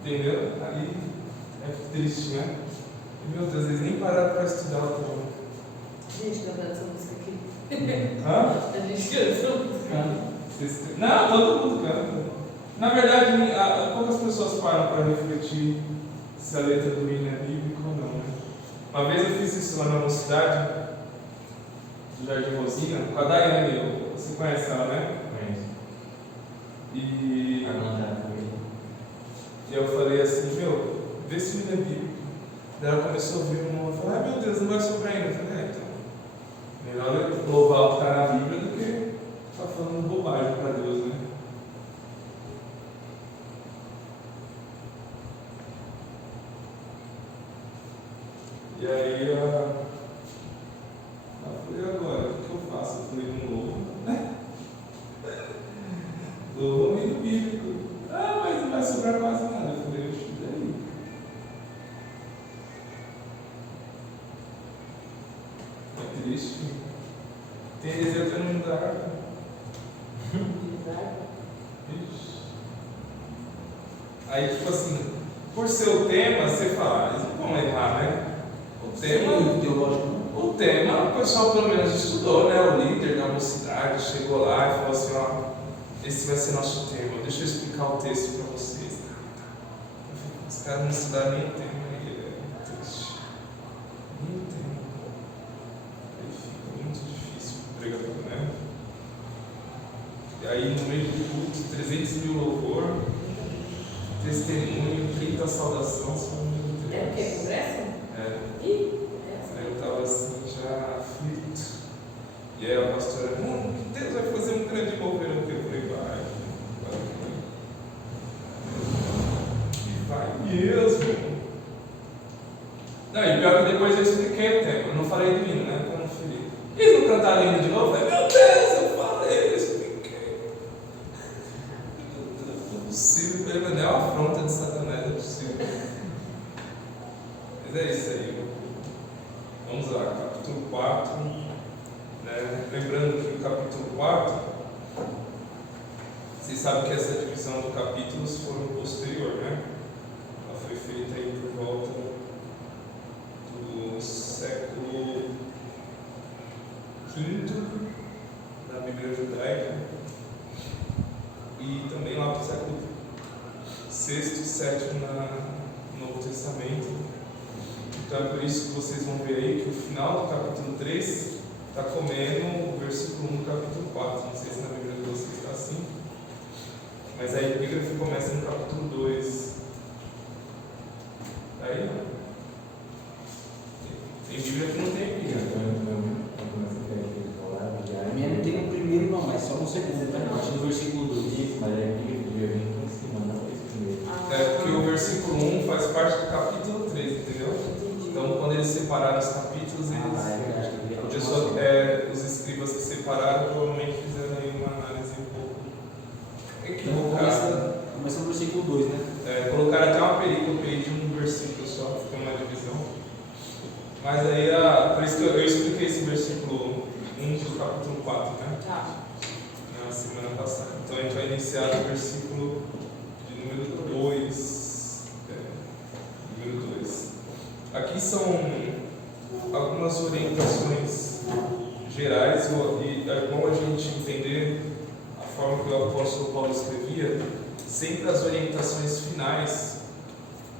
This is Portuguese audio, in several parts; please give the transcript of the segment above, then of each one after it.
Entendeu? Aí é triste, né? E, meu Deus, eles nem pararam para estudar o tema. A gente cantando essa música aqui. Hã? A gente canta essa música. Não, todo mundo canta. Na verdade, poucas pessoas param para refletir se a letra do hino é bíblica ou não, né? Uma vez eu fiz isso lá na mocidade, do Jardim Rosina, com a Daiane. Você conhece ela, né? Conheço. E Vai mandar pra mim. eu falei assim, vê se o hino é bíblico. Daí ela começou a ouvir o irmão e falou, meu Deus, não vai sobrar ainda. Eu falei, então, melhor louvar o que está na Bíblia do que estar falando bobagem para Deus, né? E aí eu falei, agora, o que eu faço? Eu falei, não louvo. Louvo o hino bíblico. Mas não vai sobrar quase nada. Eu falei, oxe, daí? É triste. Tem heresia até no mundo da harpa. Ixi. Aí, tipo assim, por ser o tema, você fala, eles não vão errar, né? O tema, o pessoal pelo menos estudou, né? O líder da mocidade chegou lá e falou assim, esse vai ser nosso tema, deixa eu explicar o texto para vocês. Os caras não estudaram nem o tema, aí é triste. Nem o tema. Aí fica muito difícil o pregador, né? E aí no meio do culto, 300 mil louvor, testemunho, 30 saudação, são muito É o quê? Congresso? É. Ih, Aí eu estava assim, já aflito. E aí a pastora, não, Deus vai fazer um grande mover no que eu falei, vai. E vai mesmo. Não, e pior que depois eu expliquei o tema, eu não falei do hino, né? Como eu falei. Eles não cantaram hino de novo? Eu falei, meu Deus, eu falei, eu expliquei. Não é possível, não é uma afronta de Satanás, é possível. Mas é isso aí. Vamos lá, capítulo 4, né? Lembrando que o capítulo 4, vocês sabem que essa divisão de capítulos foi posterior, né? Ela foi feita aí por volta do século V na Bíblia judaica e também lá para o século VI e VII no Novo Testamento. Então é por isso que vocês vão ver aí que o final do capítulo 3 está comendo o versículo 1 do capítulo 4. Não sei se na Bíblia de vocês está assim. Mas a epígrafe começa no capítulo 2. Aí não. Tem Bíblia que não tem epígrafe. A minha não tem no primeiro, não, mas só no segundo, tá? Acho que no versículo 2, mas a epígrafe devia vir aqui em cima, não esse primeiro. É porque o versículo 1 faz parte do capítulo 3, entendeu? Então, quando eles separaram os capítulos, os escribas que separaram provavelmente fizeram aí uma análise um pouco equivocada. Começa no versículo 2, né? Colocaram até uma perícope aí de um versículo só, fica uma divisão. Mas aí, por isso que eu expliquei esse versículo 1 do capítulo 4, né? Na semana passada. Então, a gente vai iniciar no versículo de número 2. Número 2. Aqui são algumas orientações gerais e é bom a gente entender a forma que o apóstolo Paulo escrevia. Sempre as orientações finais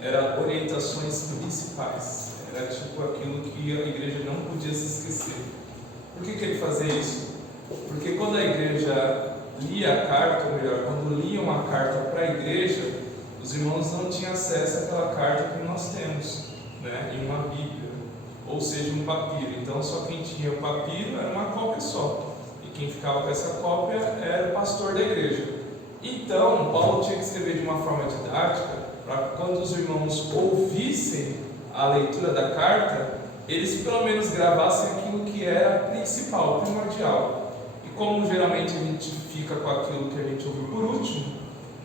eram orientações principais. Era tipo aquilo que a igreja não podia se esquecer. Por que ele fazia isso? Porque quando a igreja lia a carta, ou melhor, quando liam a carta para a igreja, os irmãos não tinham acesso àquela carta que nós temos, né, em uma Bíblia, ou seja, um papiro. Então, só quem tinha o papiro era uma cópia só, e quem ficava com essa cópia era o pastor da igreja. Então, Paulo tinha que escrever de uma forma didática, para que quando os irmãos ouvissem a leitura da carta, eles pelo menos gravassem aquilo que era principal, primordial. E como geralmente a gente fica com aquilo que a gente ouviu por último,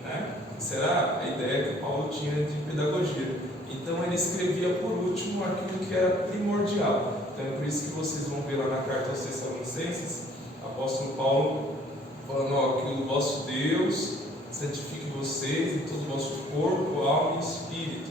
né? Essa era a ideia que Paulo tinha de pedagogia. Então ele escrevia por último aquilo que era primordial. Então é por isso que vocês vão ver lá na carta aos Tessalonicenses, o apóstolo Paulo falando, que o vosso Deus santifique vocês e todo o vosso corpo, alma e espírito.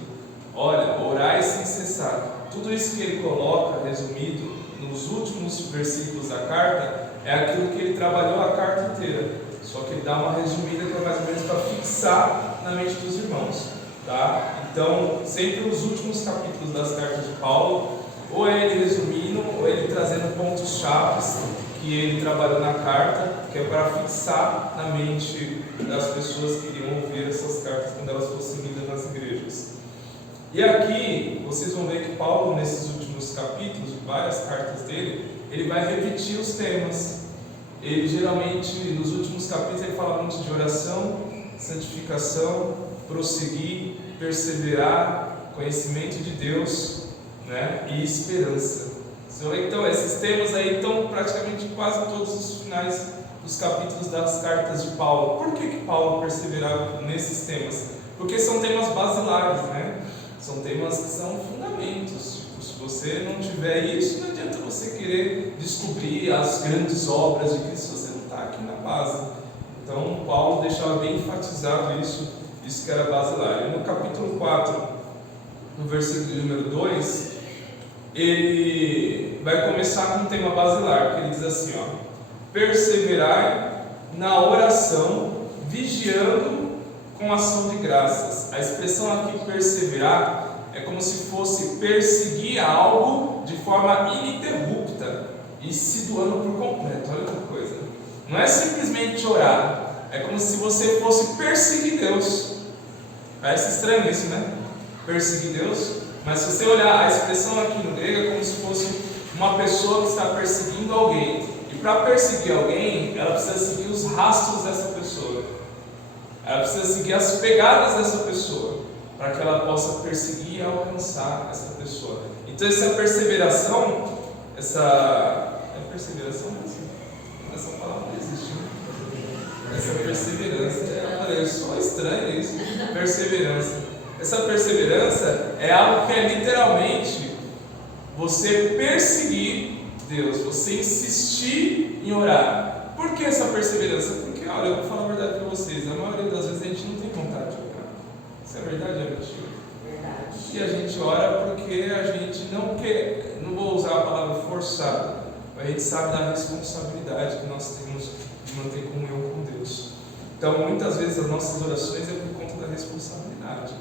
Olha, orai sem cessar. Tudo isso que ele coloca, resumido, nos últimos versículos da carta, é aquilo que ele trabalhou a carta inteira. Só que ele dá uma resumida que é mais ou menos para fixar na mente dos irmãos. Tá? Então, sempre os últimos capítulos das cartas de Paulo, ou é ele resumindo, ou ele trazendo pontos chaves que ele trabalhou na carta, que é para fixar na mente das pessoas que iriam ouvir essas cartas quando elas fossem lidas nas igrejas. E aqui, vocês vão ver que Paulo, nesses últimos capítulos, de várias cartas dele, ele vai repetir os temas. Ele geralmente, nos últimos capítulos, ele fala muito de oração, santificação, prosseguir, perseverar, conhecimento de Deus, né, e esperança. Então, esses temas aí estão praticamente quase todos os finais dos capítulos das cartas de Paulo. Por que Paulo perseverava nesses temas? Porque são temas basilares, né? São temas que são fundamentos. Tipo, se você não tiver isso, não adianta você querer descobrir as grandes obras de Cristo se você não está aqui na base. Então, Paulo deixava bem enfatizado isso que era basilar. E no capítulo 4, no versículo número 2, ele vai começar com um tema basilar, que ele diz assim, ó: perseverai na oração, vigiando com ação de graças. A expressão aqui perseverar é como se fosse perseguir algo de forma ininterrupta e se doando por completo. Olha que coisa, não é simplesmente orar, é como se você fosse perseguir Deus. Parece estranho isso, né? Perseguir Deus. Mas se você olhar a expressão aqui no grego, é como se fosse uma pessoa que está perseguindo alguém. E para perseguir alguém, ela precisa seguir os rastros dessa pessoa. Ela precisa seguir as pegadas dessa pessoa, para que ela possa perseguir e alcançar essa pessoa. Então essa perseveração, é perseveração mesmo? Essa palavra não existe, né? Essa perseverança, eu sou estranho isso, perseverança. Essa perseverança é algo que é literalmente você perseguir Deus, você insistir em orar. Por que essa perseverança? Porque, olha, eu vou falar a verdade para vocês, a maioria das vezes a gente não tem vontade de orar. Isso é verdade ou é mentira? Verdade. E a gente ora porque a gente não quer, não vou usar a palavra forçado, mas a gente sabe da responsabilidade que nós temos de manter comunhão com Deus. Então, muitas vezes as nossas orações é por conta da responsabilidade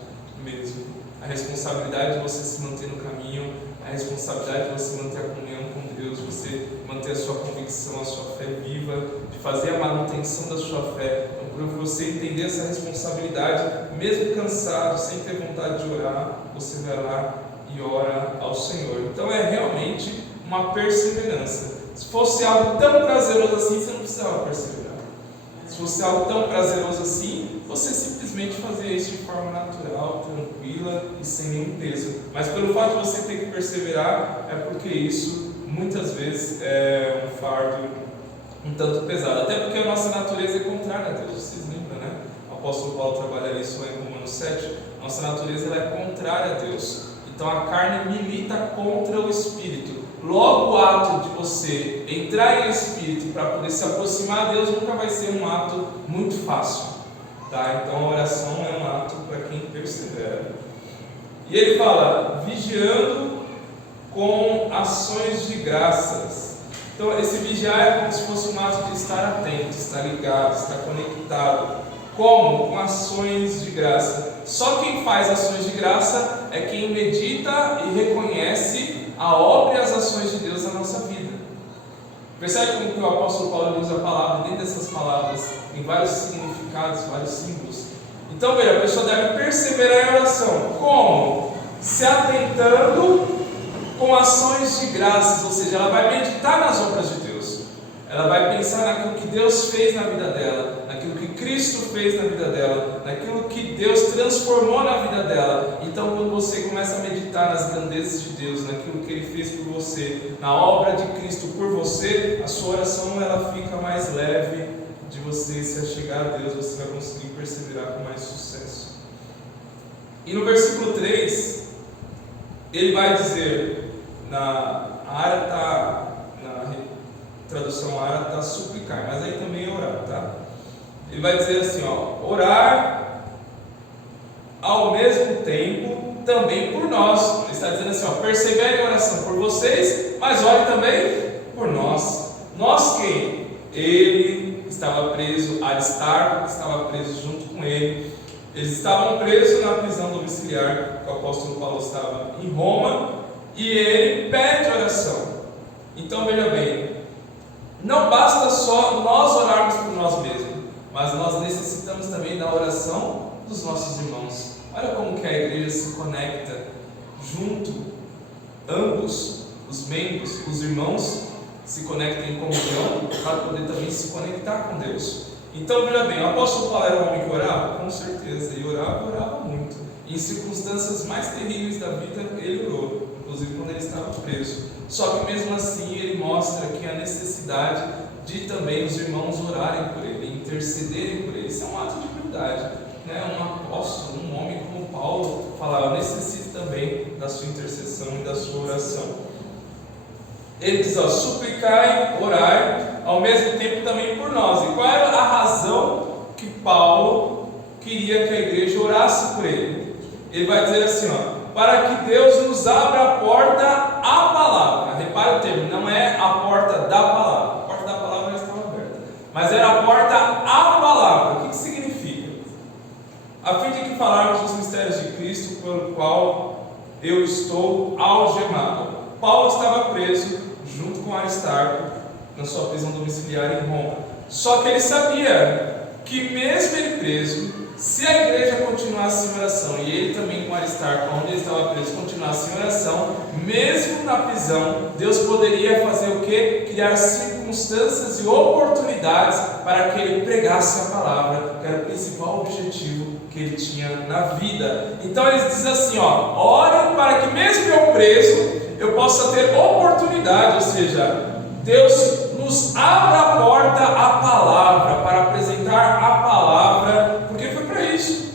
mesmo. A responsabilidade de você se manter no caminho, a responsabilidade de você manter a comunhão com Deus, você manter a sua convicção, a sua fé viva, de fazer a manutenção da sua fé. Então, por você entender essa responsabilidade, mesmo cansado, sem ter vontade de orar, você vai lá e ora ao Senhor. Então é realmente uma perseverança. Se fosse algo tão prazeroso assim, você não precisava perseverar. Se fosse algo tão prazeroso assim, você simplesmente fazia isso de forma natural, tranquila e sem nenhum peso. Mas pelo fato de você ter que perseverar, é porque isso muitas vezes é um fardo um tanto pesado. Até porque a nossa natureza é contrária a Deus. Vocês lembram, né? O apóstolo Paulo trabalha isso lá em Romanos 7. Nossa natureza ela é contrária a Deus. Então a carne milita contra o Espírito. Logo, o ato de você entrar em Espírito para poder se aproximar a Deus nunca vai ser um ato muito fácil, tá? Então a oração é um ato para quem persevera. E ele fala, vigiando com ações de graças. Então esse vigiar é como se fosse um ato de estar atento, estar ligado, estar conectado. Como? Com ações de graça. Só quem faz ações de graça é quem medita e reconhece a obra e as ações de Deus na nossa vida. Percebe como que o apóstolo Paulo usa a palavra, dentro dessas palavras, em vários significados, vários símbolos. Então, veja, a pessoa deve perseverar em oração. Como? Se atentando com ações de graças, ou seja, ela vai meditar nas obras de Deus. Ela vai pensar naquilo que Deus fez na vida dela, naquilo que Cristo fez na vida dela, naquilo que Deus transformou na vida dela. Então, quando você começa a meditar nas grandezas de Deus, naquilo que Ele fez por você, na obra de Cristo por você, a sua oração ela fica mais leve de você se achegar a Deus, você vai conseguir perseverar com mais sucesso. E no versículo 3, ele vai dizer, na tradução área está suplicar, mas aí também é orar, tá? Ele vai dizer assim, ó, orar ao mesmo tempo também por nós. Ele está dizendo assim, ó, persevere em oração por vocês, mas ore também por nós. Nós quem? Ele estava preso, Aristarco estava preso junto com ele. Eles estavam presos na prisão domiciliar, que o apóstolo Paulo estava em Roma, e ele pede oração. Então veja bem, não basta só nós orarmos por nós mesmos, mas nós necessitamos também da oração dos nossos irmãos. Olha como que a igreja se conecta junto, ambos, os membros, os irmãos se conectam em comunhão para poder também se conectar com Deus. Então veja bem, o apóstolo Paulo era um homem que orava? Com certeza, e orava muito. Em circunstâncias mais terríveis da vida ele orou, inclusive quando ele estava preso. Só que mesmo assim ele mostra que a necessidade de também os irmãos orarem por ele, intercederem por ele. Isso é um ato de humildade, né? Um apóstolo, um homem como Paulo fala, eu necessito também da sua intercessão e da sua oração. Ele diz, ó, suplicai, orai, ao mesmo tempo também por nós. E qual era a razão que Paulo queria que a igreja orasse por ele? Ele vai dizer assim, ó, para que Deus nos abra a porta à palavra. Repare o termo, não é a porta da palavra. A porta da palavra já estava aberta, mas era a porta à palavra. O que significa? A fim de que falarmos dos mistérios de Cristo, pelo qual eu estou algemado. Paulo estava preso junto com Aristarco na sua prisão domiciliar em Roma. Só que ele sabia que mesmo ele preso, se a igreja continuasse em oração, e ele também com Aristarco, onde ele estava preso, continuasse em oração, mesmo na prisão, Deus poderia fazer o quê? Criar circunstâncias e oportunidades para que ele pregasse a palavra, que era o principal objetivo que ele tinha na vida. Então ele diz assim, ó, ore para que mesmo eu preso, eu possa ter oportunidade, ou seja, Deus nos abra a porta à palavra, para apresentar a palavra, porque foi para isso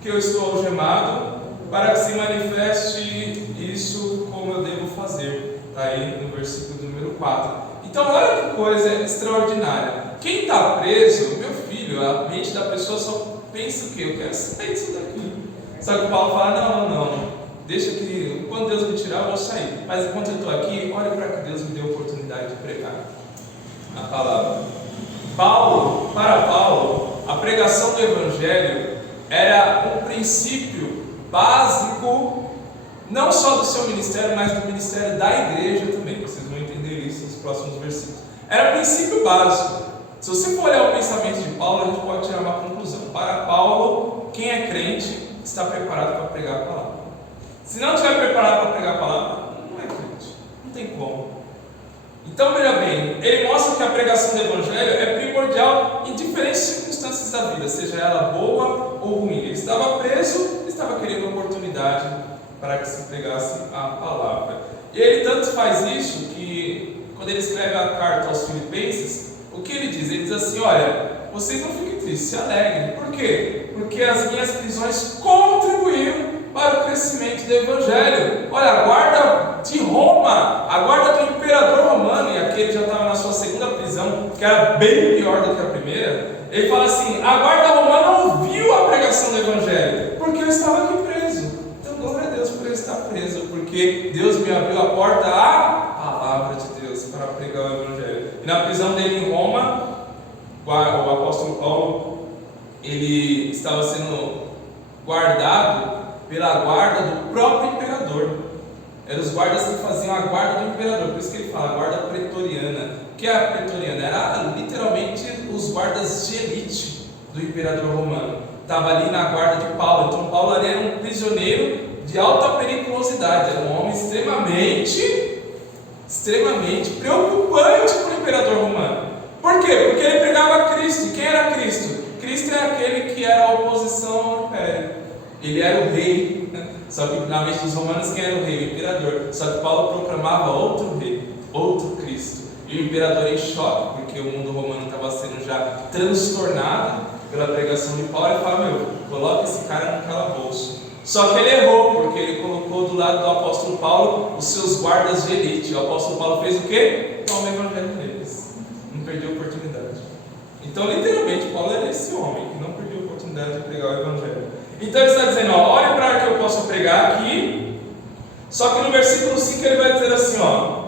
que eu estou algemado, para que se manifeste isso como eu devo fazer. Está aí no versículo número 4. Então olha que coisa extraordinária. Quem está preso, meu filho, a mente da pessoa só pensa o quê? Eu quero sair disso daqui. Só que o Paulo fala, não. Deixa que, quando Deus me tirar, eu vou sair. Mas enquanto eu estou aqui, olha para que Deus me dê a oportunidade de pregar a palavra. Para Paulo, a pregação do Evangelho era um princípio básico, não só do seu ministério, mas do ministério da igreja também. Vocês vão entender isso nos próximos versículos. Era um princípio básico. Se você for olhar o pensamento de Paulo, a gente pode tirar uma conclusão. Para Paulo, quem é crente está preparado para pregar a palavra. Se não estiver preparado para pregar a palavra, não é crente, não tem como. Então veja bem, ele mostra que a pregação do Evangelho é primordial em diferentes circunstâncias da vida, seja ela boa ou ruim. Ele estava preso, estava querendo oportunidade para que se pregasse a palavra. E ele tanto faz isso que quando ele escreve a carta aos Filipenses, o que ele diz? Ele diz assim, olha, vocês não fiquem tristes, se alegrem. Por quê? Porque as minhas prisões contribuíram para o crescimento do Evangelho. Olha, a guarda de Roma, a guarda do imperador romano, e aqui ele já estava na sua segunda prisão, que era bem pior do que a primeira. Ele fala assim, a guarda romana ouviu a pregação do Evangelho, porque eu estava aqui preso. Então glória a Deus por eu estar preso, porque Deus me abriu a porta à palavra de Deus para pregar o Evangelho. E na prisão dele em Roma, o apóstolo Paulo, ele estava sendo guardado pela guarda do próprio imperador. Eram os guardas que faziam a guarda do imperador, por isso que ele fala a guarda pretoriana. O que é a pretoriana? Era literalmente os guardas de elite do imperador romano. Estava ali na guarda de Paulo. Então Paulo ali era um prisioneiro de alta periculosidade, era um homem extremamente preocupante para o imperador romano. Por quê? Porque ele pregava Cristo. E quem era Cristo? Cristo é aquele que era a oposição ao império. Ele era o rei, só que na mente dos romanos quem era o rei? O imperador. Só que Paulo proclamava outro rei, outro Cristo. E o imperador em choque, porque o mundo romano estava sendo já transtornado pela pregação de Paulo. Ele fala, coloca esse cara no calabouço. Só que ele errou, porque ele colocou do lado do apóstolo Paulo os seus guardas de elite. O apóstolo Paulo fez o quê? Toma o evangelho deles. Não perdeu a oportunidade. Então, literalmente, Paulo era esse homem que não perdeu a oportunidade de pregar o Evangelho. Então, ele está dizendo, ó, olha para que eu possa pregar aqui. Só que no versículo 5 ele vai dizer assim, ó: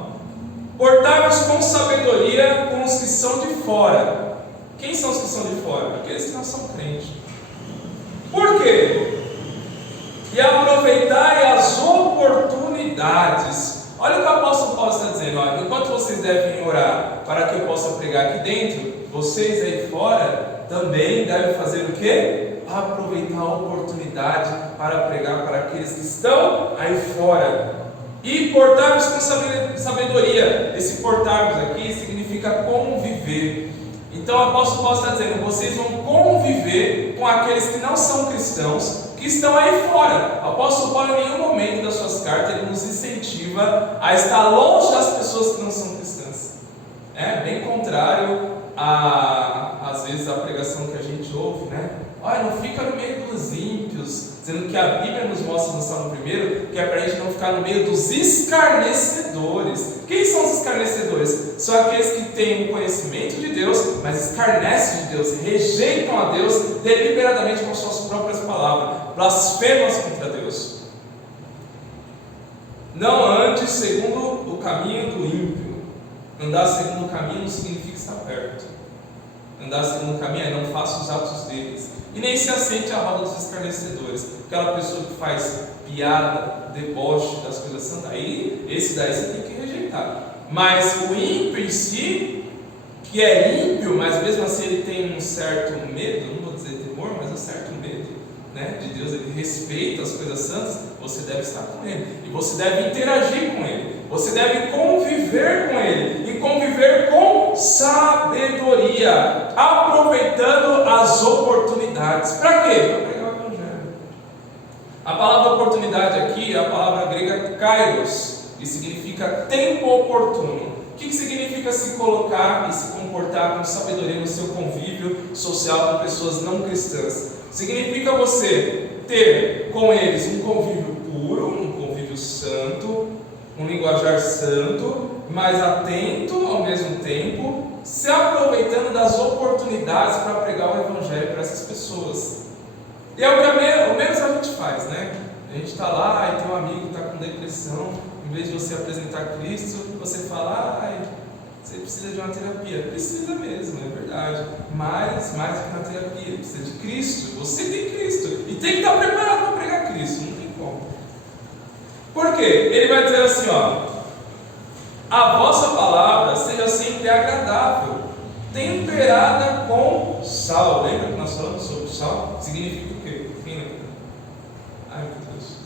portai-vos com sabedoria com os que são de fora. Quem são os que são de fora? Aqueles que não são crentes. Por quê? E aproveitai as oportunidades. Olha o que o apóstolo Paulo está dizendo, ó, enquanto vocês devem orar para que eu possa pregar aqui dentro, vocês aí fora também devem fazer o quê? Aproveitar a oportunidade para pregar para aqueles que estão aí fora. E portar-vos com sabedoria. Esse portar-vos aqui significa conviver. Então o apóstolo Paulo está dizendo, vocês vão conviver com aqueles que não são cristãos, que estão aí fora. O apóstolo Paulo, em nenhum momento das suas cartas, ele nos incentiva a estar longe das pessoas que não são cristãs. É bem contrário às vezes, a pregação que a gente ouve, né? Olha, não fica no meio dos ímpios, dizendo que a Bíblia nos mostra no Salmo 1, que é para a gente não ficar no meio dos escarnecedores. Quem são os escarnecedores? São aqueles que têm o conhecimento de Deus, mas escarnecem de Deus, rejeitam a Deus deliberadamente com suas próprias palavras, blasfemas contra Deus. Não ande segundo o caminho do ímpio. Andar segundo o caminho não significa estar perto. Andar segundo o caminho é não faça os atos deles. E nem se assente à roda dos escarnecedores. Aquela pessoa que faz piada, deboche das coisas santas, esse daí você tem que rejeitar. Mas o ímpio em si, que é ímpio, mas mesmo assim ele tem um certo medo, não vou dizer temor, mas um certo medo, né, de Deus, ele respeita as coisas santas, você deve estar com ele. E você deve interagir com ele. Você deve conviver com ele. E conviver com sabedoria, aproveitando as oportunidades. Para quê? Para pregar o Evangelho. A palavra oportunidade aqui é a palavra grega kairos, e significa tempo oportuno. O que significa se colocar e se comportar com sabedoria no seu convívio social com pessoas não cristãs? Significa você ter com eles um convívio puro, um convívio santo, um linguajar santo, mas atento ao mesmo tempo, se aproveitando das oportunidades para pregar o Evangelho para essas pessoas. E é o menos a gente faz, né? A gente está lá e tem um amigo que está com depressão, em vez de você apresentar Cristo, você fala, você precisa de uma terapia. Precisa mesmo, é verdade. Mais do que uma terapia, precisa de Cristo. Você tem Cristo e tem que estar preparado para pregar Cristo, não tem como. Por quê? Ele vai dizer assim, ó: a vossa palavra seja sempre agradável, temperada com sal. Lembra que nós falamos sobre sal? Significa o quê? Quem lembra? Ai, meu Deus.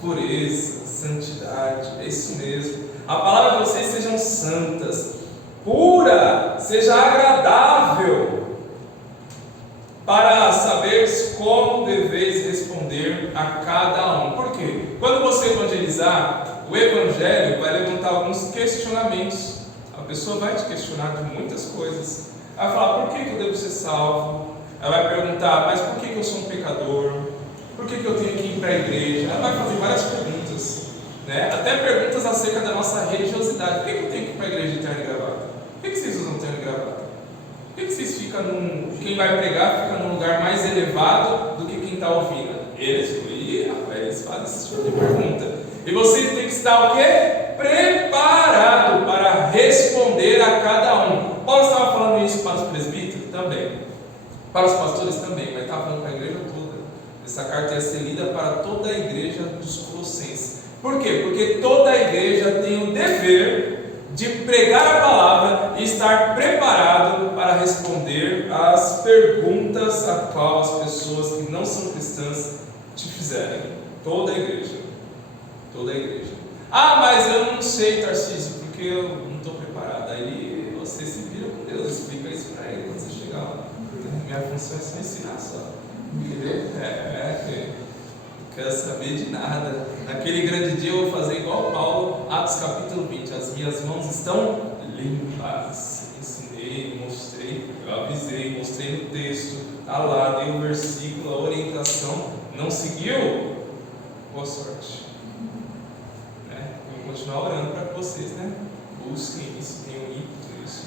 Pureza, santidade, é isso mesmo. A palavra de vocês sejam santas, pura, seja agradável, para saber como deveis responder a cada um. Por quê? Quando você evangelizar, o Evangelho vai levantar alguns questionamentos. A pessoa vai te questionar de muitas coisas. Ela vai falar, por que eu devo ser salvo? Ela vai perguntar, mas por que eu sou um pecador? Por que eu tenho que ir para a igreja? Ela vai fazer várias perguntas, né? Até perguntas acerca da nossa religiosidade. Por que eu tenho que ir para a igreja de terno e gravata? Por que vocês usam terno e gravata? Por que vocês ficam quem vai pregar fica num lugar mais elevado do que quem está ouvindo? Eles fazem esse tipo de pergunta. E você tem que estar o quê? Preparado para responder a cada um. Paulo estava falando isso para os presbíteros? Também. Para os pastores também, mas estava falando para a igreja toda. Essa carta ia ser lida para toda a igreja dos Colossenses. Por quê? Porque toda a igreja tem o dever de pregar a palavra e estar preparado para responder às perguntas a qual as pessoas que não são cristãs te fizerem. Toda a igreja. Toda a igreja. Mas eu não sei, Tarcísio, porque eu não estou preparado. Aí você se vira com Deus, explica isso para ele quando você chegar lá. Minha função é só ensinar só. Entendeu? Não quero saber de nada. Naquele grande dia eu vou fazer igual Paulo, Atos capítulo 20. As minhas mãos estão limpas. Ensinei, mostrei, eu avisei, mostrei no texto. Está lá, dei o versículo, a orientação. Não seguiu? Boa sorte. Vou continuar orando para que vocês, busquem isso, tenham ímpeto isso.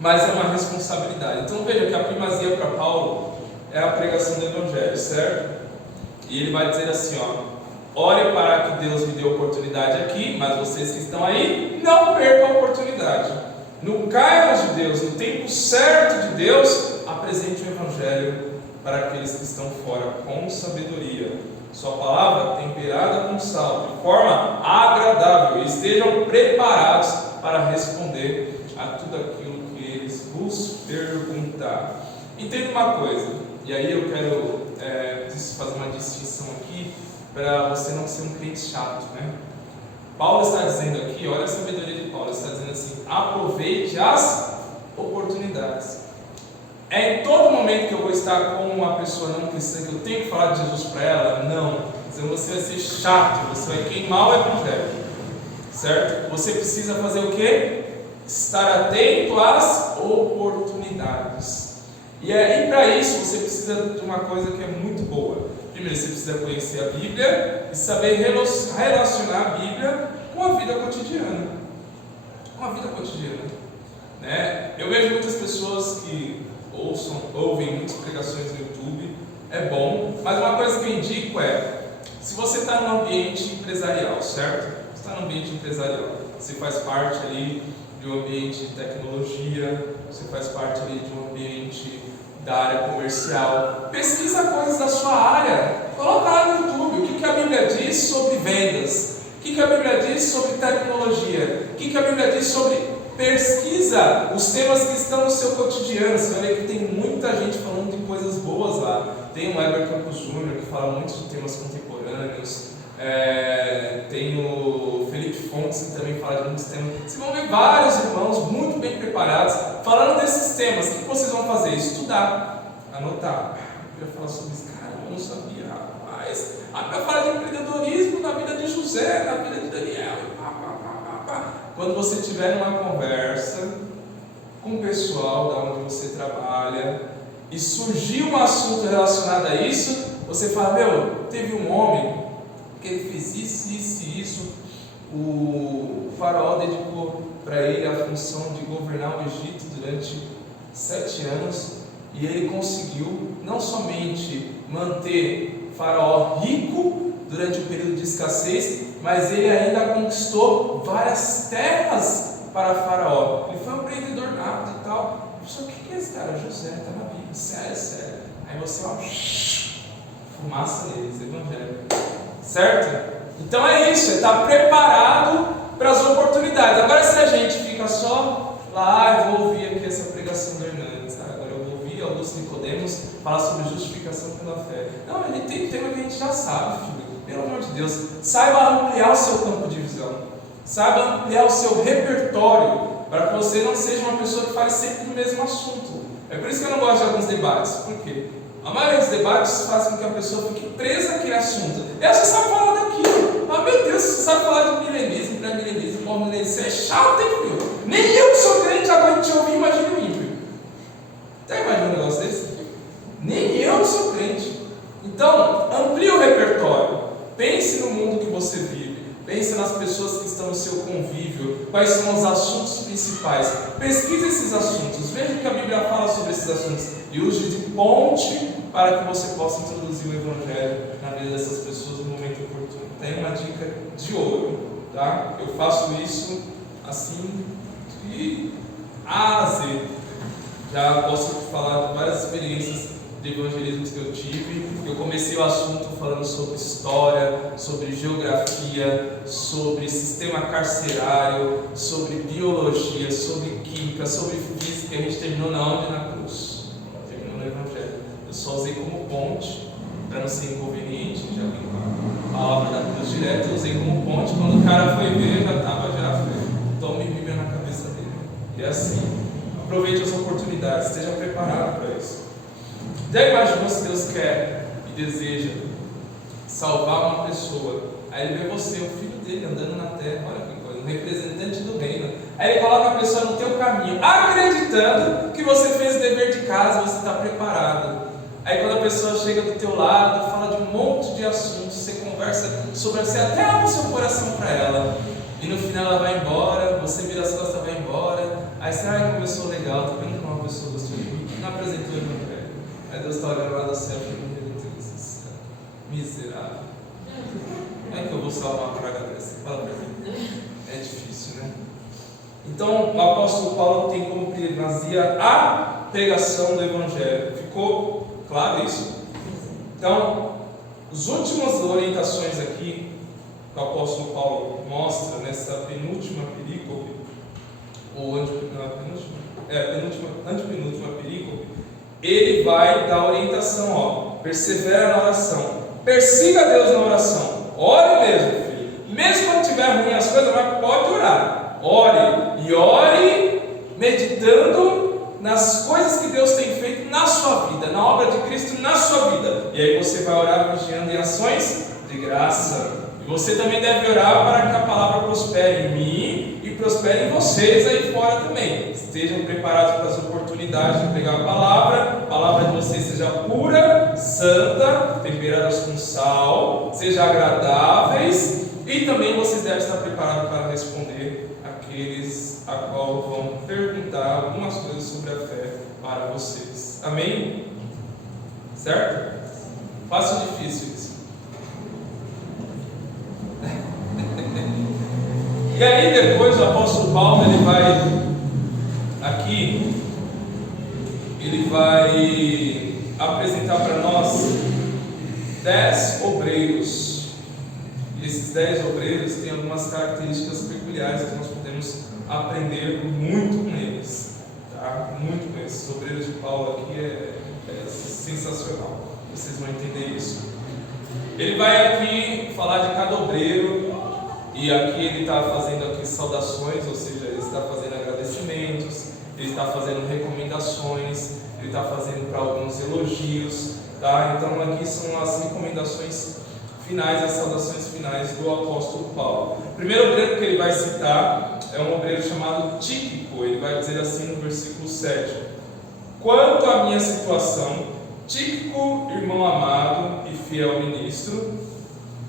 mas é uma responsabilidade. Então veja que a primazia para Paulo é a pregação do Evangelho, certo? E ele vai dizer assim, ore para que Deus me dê oportunidade aqui, mas vocês que estão aí, não percam a oportunidade. No Kairos de Deus, no tempo certo de Deus, apresente o Evangelho para aqueles que estão fora com sabedoria. Sua palavra temperada com sal, de forma agradável, e estejam preparados para responder a tudo aquilo que eles vos perguntar. Entenda uma coisa, e aí eu quero fazer uma distinção aqui, para você não ser um crente chato, né? Paulo está dizendo aqui, olha a sabedoria de Paulo, ele está dizendo assim: aproveite as oportunidades. É em todo momento que eu vou estar com uma pessoa não cristã que eu tenho que falar de Jesus para ela? Não. Então você vai ser chato, você vai queimar o Evangelho, certo? Você precisa fazer o quê? Estar atento às oportunidades. E para isso você precisa de uma coisa que é muito boa. Primeiro, você precisa conhecer a Bíblia e saber relacionar a Bíblia com a vida cotidiana. Com a vida cotidiana, né? Eu vejo muitas pessoas que ouvem muitas pregações no YouTube, é bom, mas uma coisa que eu indico se você está num ambiente empresarial, certo? Você está num ambiente empresarial, você faz parte ali de um ambiente de tecnologia, você faz parte ali de um ambiente da área comercial, pesquisa coisas da sua área, coloca lá no YouTube o que a Bíblia diz sobre vendas, o que a Bíblia diz sobre tecnologia, o que a Bíblia diz sobre... Pesquisa os temas que estão no seu cotidiano. Você vai ver que tem muita gente falando de coisas boas lá. Tem o Heber Campos Júnior, que fala muito de temas contemporâneos. Tem o Felipe Fontes, que também fala de muitos temas. Vocês vão ver vários irmãos muito bem preparados falando desses temas. O que vocês vão fazer? Estudar, anotar. Eu ia falar sobre isso, cara, eu não sabia, rapaz. Para falar de empreendedorismo na vida de José, na vida de Daniel. Quando você tiver uma conversa com o pessoal da onde você trabalha e surgir um assunto relacionado a isso, você fala: teve um homem que ele fez isso, o faraó dedicou para ele a função de governar o Egito durante 7 anos e ele conseguiu não somente manter o faraó rico durante o período de escassez, mas ele ainda conquistou várias terras para Faraó. Ele foi um empreendedor nato e tal. Pessoal, o que é esse cara? José, está na Bíblia, sério. Aí você, fumaça neles, Evangelho, certo? Então é isso, é estar preparado para as oportunidades. Agora, se a gente fica só lá, eu vou ouvir aqui essa pregação do Hernandes, agora eu vou ouvir Augusto Nicodemos falar sobre justificação pela fé. Não, a gente tem tema que a gente já sabe, filho. Pelo amor de Deus, saiba ampliar o seu campo de visão, saiba ampliar o seu repertório, para que você não seja uma pessoa que fale sempre do mesmo assunto. É por isso que eu não gosto de alguns debates. Por quê? A maioria dos debates faz com que a pessoa fique presa àquele assunto. Ela só sabe falar daquilo. Meu Deus, você sabe falar de milenismo, pré-milenismo, pós-milenismo, você é chato, hein, filho? Nem eu que sou crente agora te ouvir, imagina o ímpio. Até imagina um negócio desse? Nem eu que sou crente. Então, amplie o repertório. Pense no mundo que você vive, pense nas pessoas que estão no seu convívio, quais são os assuntos principais, pesquise esses assuntos, veja o que a Bíblia fala sobre esses assuntos e use de ponte para que você possa introduzir o Evangelho na vida dessas pessoas no momento oportuno. Tem uma dica de ouro, tá? Eu faço isso assim de A a Z. Já posso falar de várias experiências de evangelismo que eu tive. Eu comecei o assunto falando sobre história, sobre geografia, sobre sistema carcerário, sobre biologia, sobre química, sobre física. A gente terminou na onde? Na cruz. Terminou no Evangelho. Eu só usei como ponte, para não ser inconveniente, já vi a palavra da cruz direto, eu usei como ponte. Quando o cara foi ver, já tome Bíblia na cabeça dele. E é assim, aproveite as oportunidades, esteja preparado para isso. Já imaginou se Deus quer e deseja salvar uma pessoa, aí ele vê você, o filho dele, andando na terra, olha que coisa, um representante do reino, aí ele coloca a pessoa no teu caminho, acreditando que você fez o dever de casa, você está preparado. Aí quando a pessoa chega do teu lado, fala de um monte de assuntos, você conversa sobre você, até abre o seu coração para ela, e no final ela vai embora, você vira as costas e vai embora, Aí você, começou legal, tô vendo que uma pessoa gostou de mim, não apresentou o evangelho. Aí Deus está olhando lá do céu e fica, meu Deus, miserável. Como é que eu vou salvar uma praga dessa? Fala pra mim. É difícil, né? Então, o apóstolo Paulo tem como primazia a pregação do evangelho. Ficou claro isso? Então, as últimas orientações aqui que o apóstolo Paulo mostra nessa penúltima perícope, ou antepenúltima perícope, ele vai dar orientação, persevera na oração, persiga Deus na oração, ore mesmo, filho, mesmo quando estiver ruim as coisas, mas pode orar, ore, e ore meditando nas coisas que Deus tem feito na sua vida, na obra de Cristo na sua vida, e aí você vai orar vigiando em ações de graça. E você também deve orar para que a palavra prospere em mim e prospere em vocês aí fora também. Estejam preparados para as oportunidades de pregar a palavra de vocês seja pura, santa, temperadas com sal, seja agradáveis, e também vocês devem estar preparados para responder aqueles a qual vão perguntar algumas coisas sobre a fé para vocês. Amém? Certo? Fácil ou difícil isso? E aí depois o apóstolo Paulo ele vai apresentar para nós 10 obreiros. E esses 10 obreiros têm algumas características peculiares que nós podemos aprender muito com eles, tá? Muito com eles. Os obreiros de Paulo aqui é sensacional. Vocês vão entender isso. Ele vai aqui falar de cada obreiro. E aqui ele está fazendo aqui saudações, ou seja, ele está fazendo agradecimentos, ele está fazendo recomendações, ele está fazendo para alguns elogios, tá? Então aqui são as recomendações finais, as saudações finais do apóstolo Paulo. O primeiro obreiro que ele vai citar é um obreiro chamado Tíquico. Ele vai dizer assim no versículo 7: quanto à minha situação, Tíquico, irmão amado e fiel ministro,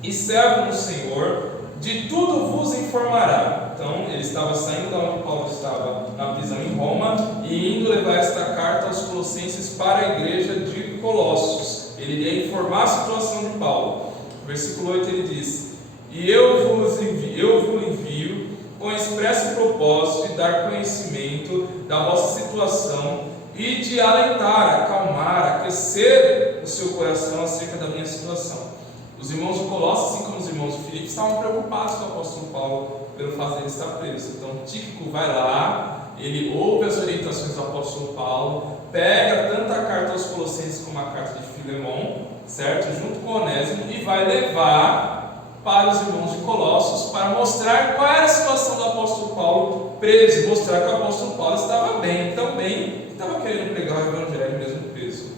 e servo no Senhor, de tudo vos informará. Então, ele estava saindo da onde Paulo estava, na prisão em Roma, e indo levar esta carta aos Colossenses para a igreja de Colossos. Ele iria informar a situação de Paulo. Versículo 8 ele diz: e eu vos envio com expresso propósito de dar conhecimento da vossa situação e de alentar, acalmar, aquecer o seu coração acerca da minha situação. Os irmãos de Colossos, assim como os irmãos de Filipe, estavam preocupados com o apóstolo Paulo pelo fato de ele estar preso. Então Tíquico vai lá, ele ouve as orientações do apóstolo Paulo, pega tanto a carta aos Colossenses como a carta de Filemão, certo? Junto com Onésimo, e vai levar para os irmãos de Colossos para mostrar qual era a situação do apóstolo Paulo preso, mostrar que o apóstolo Paulo estava bem, tão bem, que estava querendo pregar o evangelho mesmo preso,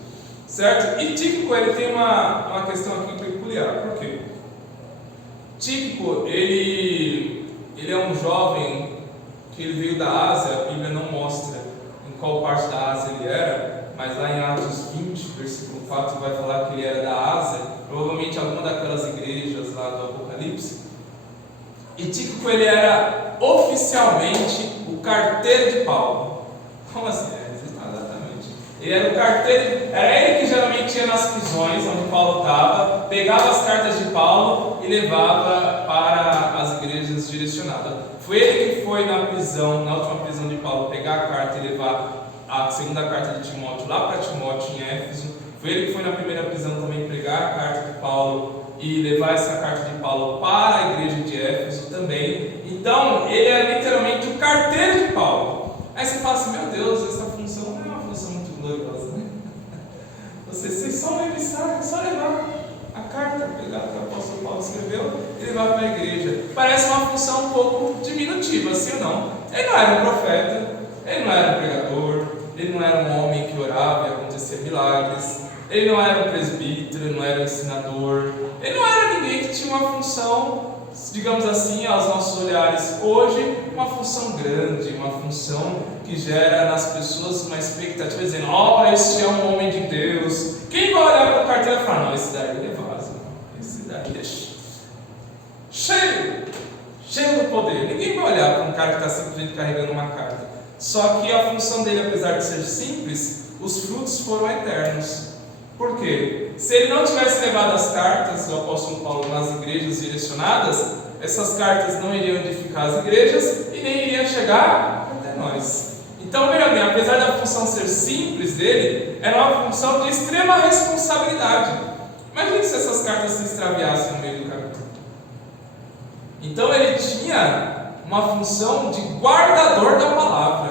certo? E Tíquico, ele tem uma questão aqui peculiar. Por quê? Tíquico, ele é um jovem que ele veio da Ásia. A Bíblia não mostra em qual parte da Ásia ele era, mas lá em Atos 20, versículo 4, vai falar que ele era da Ásia, provavelmente alguma daquelas igrejas lá do Apocalipse. E Tíquico, ele era oficialmente o carteiro de Paulo. Como assim? Exatamente. Ele era o carteiro, era ele que geralmente ia nas prisões onde Paulo estava, pegava as cartas de Paulo e levava para as igrejas direcionadas. Foi ele que foi na prisão, na última prisão de Paulo, pegar a carta e levar a segunda carta de Timóteo lá para Timóteo em Éfeso. Foi ele que foi na primeira prisão também pregar a carta de Paulo e levar essa carta de Paulo para a igreja de Éfeso também. Então, ele é literalmente o carteiro de Paulo. Aí você fala assim: meu Deus, essa função não é uma função muito gloriosa, né? Vocês só um emissário, só levar a carta pegada que o apóstolo Paulo escreveu e levar para a igreja. Parece uma função um pouco diminutiva, sim ou não? Ele não era um profeta, ele não era um pregador, ele não era um homem que orava e acontecia milagres, ele não era um presbítero, ele não era um ensinador, ele não era ninguém que tinha uma função, digamos assim, aos nossos olhares hoje, uma função grande, uma função que gera nas pessoas uma expectativa, dizendo: oh, esse é um homem de Deus. Quem vai olhar para o carteiro e falar: não, esse daí é vaso, esse daí é cheio do poder. Ninguém vai olhar para um cara que está simplesmente carregando uma carta. Só que a função dele, apesar de ser simples, os frutos foram eternos. Por quê? Se ele não tivesse levado as cartas do apóstolo Paulo nas igrejas direcionadas, essas cartas não iriam edificar as igrejas e nem iriam chegar até nós. Então, veja bem, apesar da função ser simples dele, era uma função de extrema responsabilidade. Imagine se essas cartas se extraviassem no meio do caminho. Então, ele tinha uma função de guardador da palavra.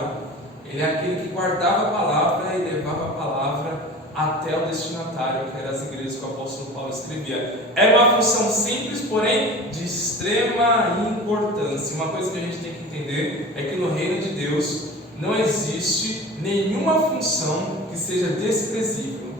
Ele é aquele que guardava a palavra e levava a palavra até o destinatário, que eram as igrejas que o apóstolo Paulo escrevia. Era uma função simples, porém de extrema importância. Uma coisa que a gente tem que entender é que no reino de Deus não existe nenhuma função que seja desprezível.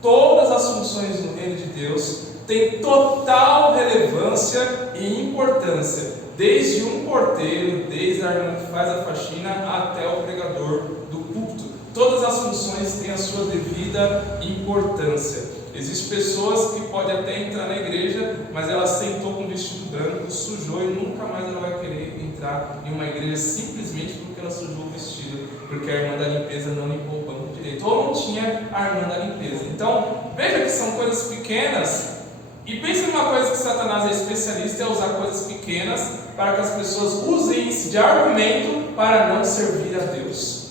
Todas as funções no reino de Deus têm total relevância e importância, desde um porteiro, desde a irmã que faz a faxina até o pregador do púlpito. Todas as funções têm a sua devida importância. Existem pessoas que podem até entrar na igreja, mas ela sentou com um vestido branco, sujou e nunca mais ela vai querer entrar em uma igreja simplesmente porque ela sujou o vestido, porque a irmã da limpeza não limpou o banco direito, ou não tinha a irmã da limpeza. Então, veja que são coisas pequenas, e pense numa coisa que Satanás é especialista, é usar coisas pequenas para que as pessoas usem isso de argumento para não servir a Deus.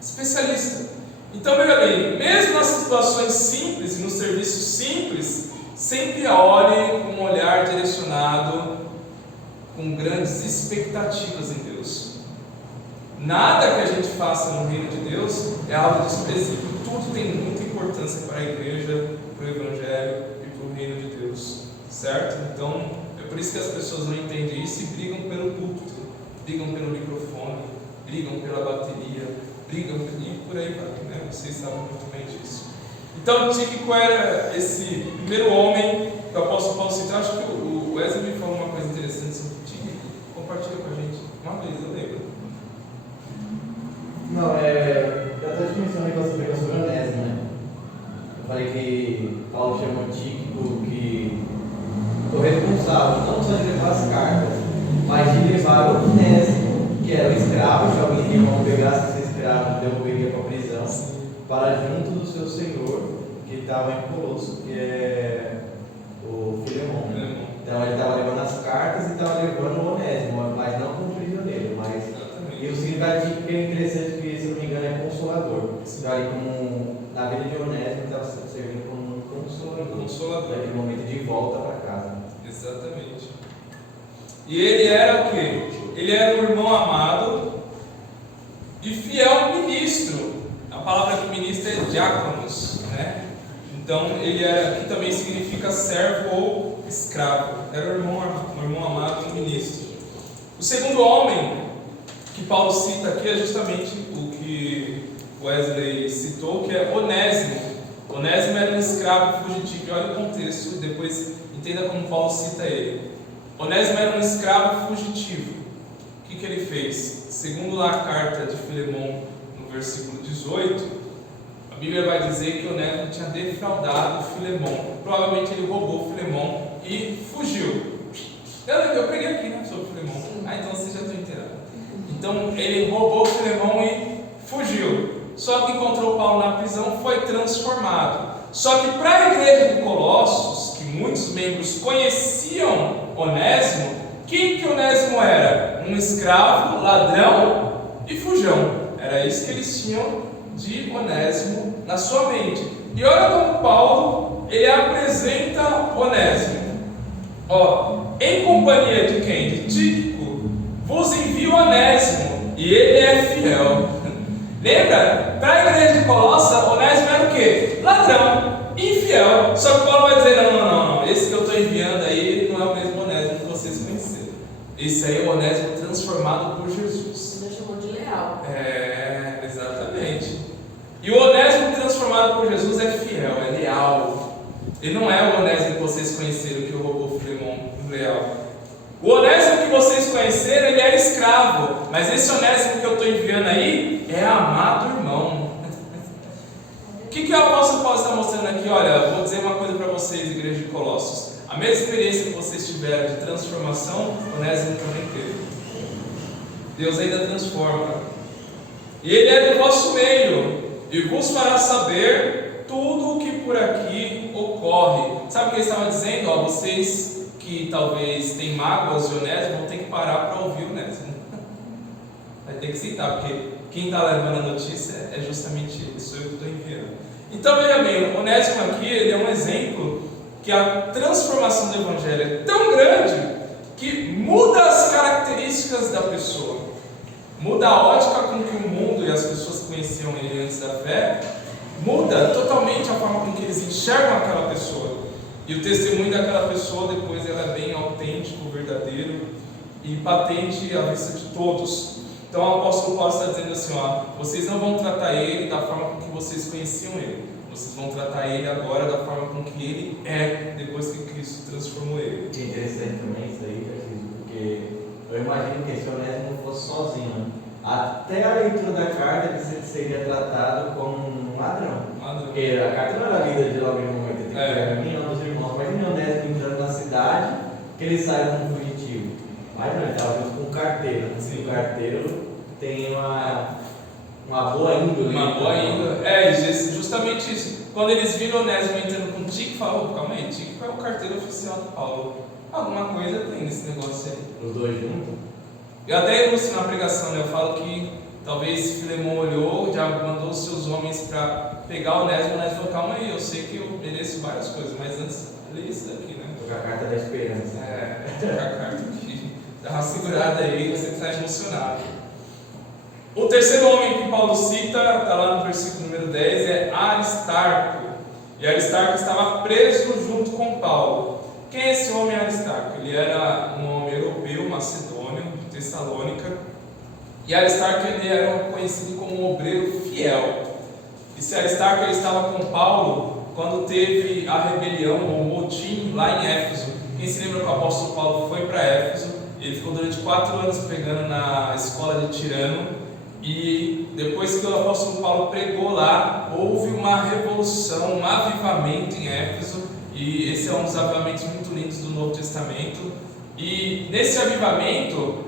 Especialista. Então, veja bem, mesmo nas situações simples e nos serviços simples, sempre olhe com um olhar direcionado, com grandes expectativas em Deus. Nada que a gente faça no reino de Deus é algo desprezível. Tudo tem muita importância para a igreja, para o evangelho e para o reino de Deus, certo? Então, é por isso que as pessoas não entendem isso e brigam pelo púlpito, brigam pelo microfone, brigam pela bateria, brigam e por aí vai, né? Vocês sabem muito bem disso. Então, Tíquico era esse primeiro homem que o apóstolo Paulo citou. Acho que o Wesley me falou uma coisa interessante sobre Tíquico. Compartilha com a gente. Uma vez, eu lembro. Não, eu até te mencionei que você pegou sobre Onésimo, né? Eu falei que Paulo chamou Tíquico que foi responsável não só de levar as cartas, mas de levar o Onésimo, que era o escravo, que alguém tinha como pegasse esse escravo, devolveria para a prisão, para junto do seu senhor, que estava em Colosso, que é o Filemon. Então ele estava levando as cartas e estava levando o Onésimo, mas não como prisioneiro. E o significado que é interessante, que se eu não me engano é consolador. Então ali como na vida de Onésimo estava servindo como um consolador. Naquele momento de volta para casa. Exatamente. E ele era o quê? Ele era um irmão amado e fiel ministro. A palavra que ministra é diáconos, né? Então ele era, que também significa servo ou escravo. Era um irmão amado e um ministro. O segundo homem que Paulo cita aqui é justamente o que Wesley citou, que é Onésimo. Onésimo era um escravo fugitivo. E olha o contexto, depois entenda como Paulo cita ele. Onésimo era um escravo fugitivo. O que ele fez? Segundo lá a carta de Filemon, no versículo 18, a Bíblia vai dizer que Onésimo tinha defraudado Filemon. Provavelmente ele roubou Filemon e fugiu. Eu peguei aqui, né, sobre Filemon. Então vocês já estão inteirados. Então ele roubou Filemon e fugiu. Só que encontrou Paulo na prisão, foi transformado. Só que para a igreja de Colossos, que muitos membros conheciam Onésimo, que Onésimo era? Um escravo, ladrão e fujão. Era isso que eles tinham de Onésimo na sua mente. E olha como Paulo ele apresenta Onésimo. Em companhia de quem? De Tíquico, vos envio Onésimo, e ele é fiel. Lembra? Para a igreja de Colossos, Onésimo era o quê? Ladrão, infiel. Só que Paulo vai dizer, não, esse que eu estou enviando aí não é o mesmo Onésimo que vocês conheceram. Esse aí é o Onésimo transformado por Jesus. Ele chamou de leal. Exatamente. E o Onésimo transformado por Jesus é fiel, é leal. Ele não é o Onésimo que vocês conheceram, que roubou o Filemon, leal. O Onésimo que vocês conheceram, ele era escravo. Mas esse Onésimo que eu estou enviando aí é amado irmão. O que o apóstolo Paulo está mostrando aqui? Olha, eu vou dizer uma coisa para vocês, igreja de Colossos. A mesma experiência que vocês tiveram de transformação, o Onésimo também teve. Deus ainda transforma. e ele é do vosso meio, e vos fará saber tudo o que por aqui ocorre. Sabe o que ele estava dizendo? Ó, vocês que talvez têm mágoas de Onésimo vão ter que parar para ouvir Onésimo. Vai ter que sentar, porque quem está levando a notícia é justamente ele, sou eu que estou enviando. Então, veja bem, o Onésimo aqui ele é um exemplo que a transformação do Evangelho é tão grande que muda as características da pessoa, muda a ótica com que o mundo e as pessoas que conheciam ele antes da fé, muda totalmente a forma com que eles enxergam aquela pessoa. E o testemunho daquela pessoa depois ela é bem autêntico, verdadeiro e patente à vista de todos. Então o apóstolo Paulo está dizendo assim, ó, vocês não vão tratar ele da forma com que vocês conheciam ele, vocês vão tratar ele agora da forma com que ele é, depois que Cristo transformou ele. É interessante também isso aí, porque eu imagino que esse Onésimo não fosse sozinho. Até a leitura da carta ele seria tratado como um ladrão. Porque a carta não era lida de logo em um momento, tem que pegar a mim ou dos irmãos. Mas o Onésimo entrando na cidade, que ele sai como fugitivo. Mas não, ele estava junto com um carteiro. Sim. O carteiro tem uma boa índole. Uma boa índole. É, justamente isso. Quando eles viram Onésimo entrando com Tíquico, falaram, calma aí, Tíquico é o carteiro oficial do Paulo. Alguma coisa tem nesse negócio aí. Os dois juntos? Eu até ilustro na pregação, né? Eu falo que talvez Filemão olhou, já mandou os seus homens para pegar o Onésimo falou, calma aí, eu sei que eu mereço várias coisas, mas antes, lê isso daqui, né? Tocar a carta da esperança. É, tocar a carta aqui. Dá uma segurada aí, você está emocionado. O terceiro homem que Paulo cita, está lá no versículo número 10, é Aristarco. E Aristarco estava preso junto com Paulo. Quem é esse homem Aristarco? Ele era um homem europeu, macedônio, de Tessalônica. E Aristarco ele era conhecido como um obreiro fiel. Esse Aristarco ele estava com Paulo quando teve a rebelião, ou motim, lá em Éfeso. Quem se lembra que o apóstolo Paulo foi para Éfeso? Ele ficou durante 4 anos pregando na escola de Tirano. E depois que o apóstolo Paulo pregou lá, houve uma revolução, um avivamento em Éfeso. E esse é um dos avivamentos muito lindos do Novo Testamento. E nesse avivamento,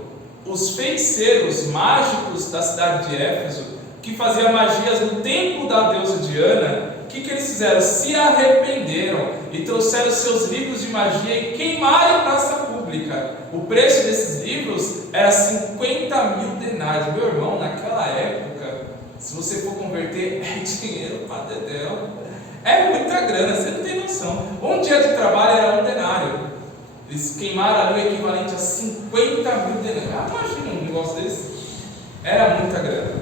os feiticeiros mágicos da cidade de Éfeso, que faziam magias no templo da deusa Diana, o que eles fizeram? Se arrependeram e trouxeram seus livros de magia e queimaram em praça pública. O preço desses livros era 50 mil denários. Meu irmão, naquela época, se você for converter, é dinheiro para dedéu. É muita grana, você não tem noção. Um dia de trabalho era 1 denário. Eles queimaram ali o equivalente a 50 mil denários. Imagina um negócio desse. Era muita grana.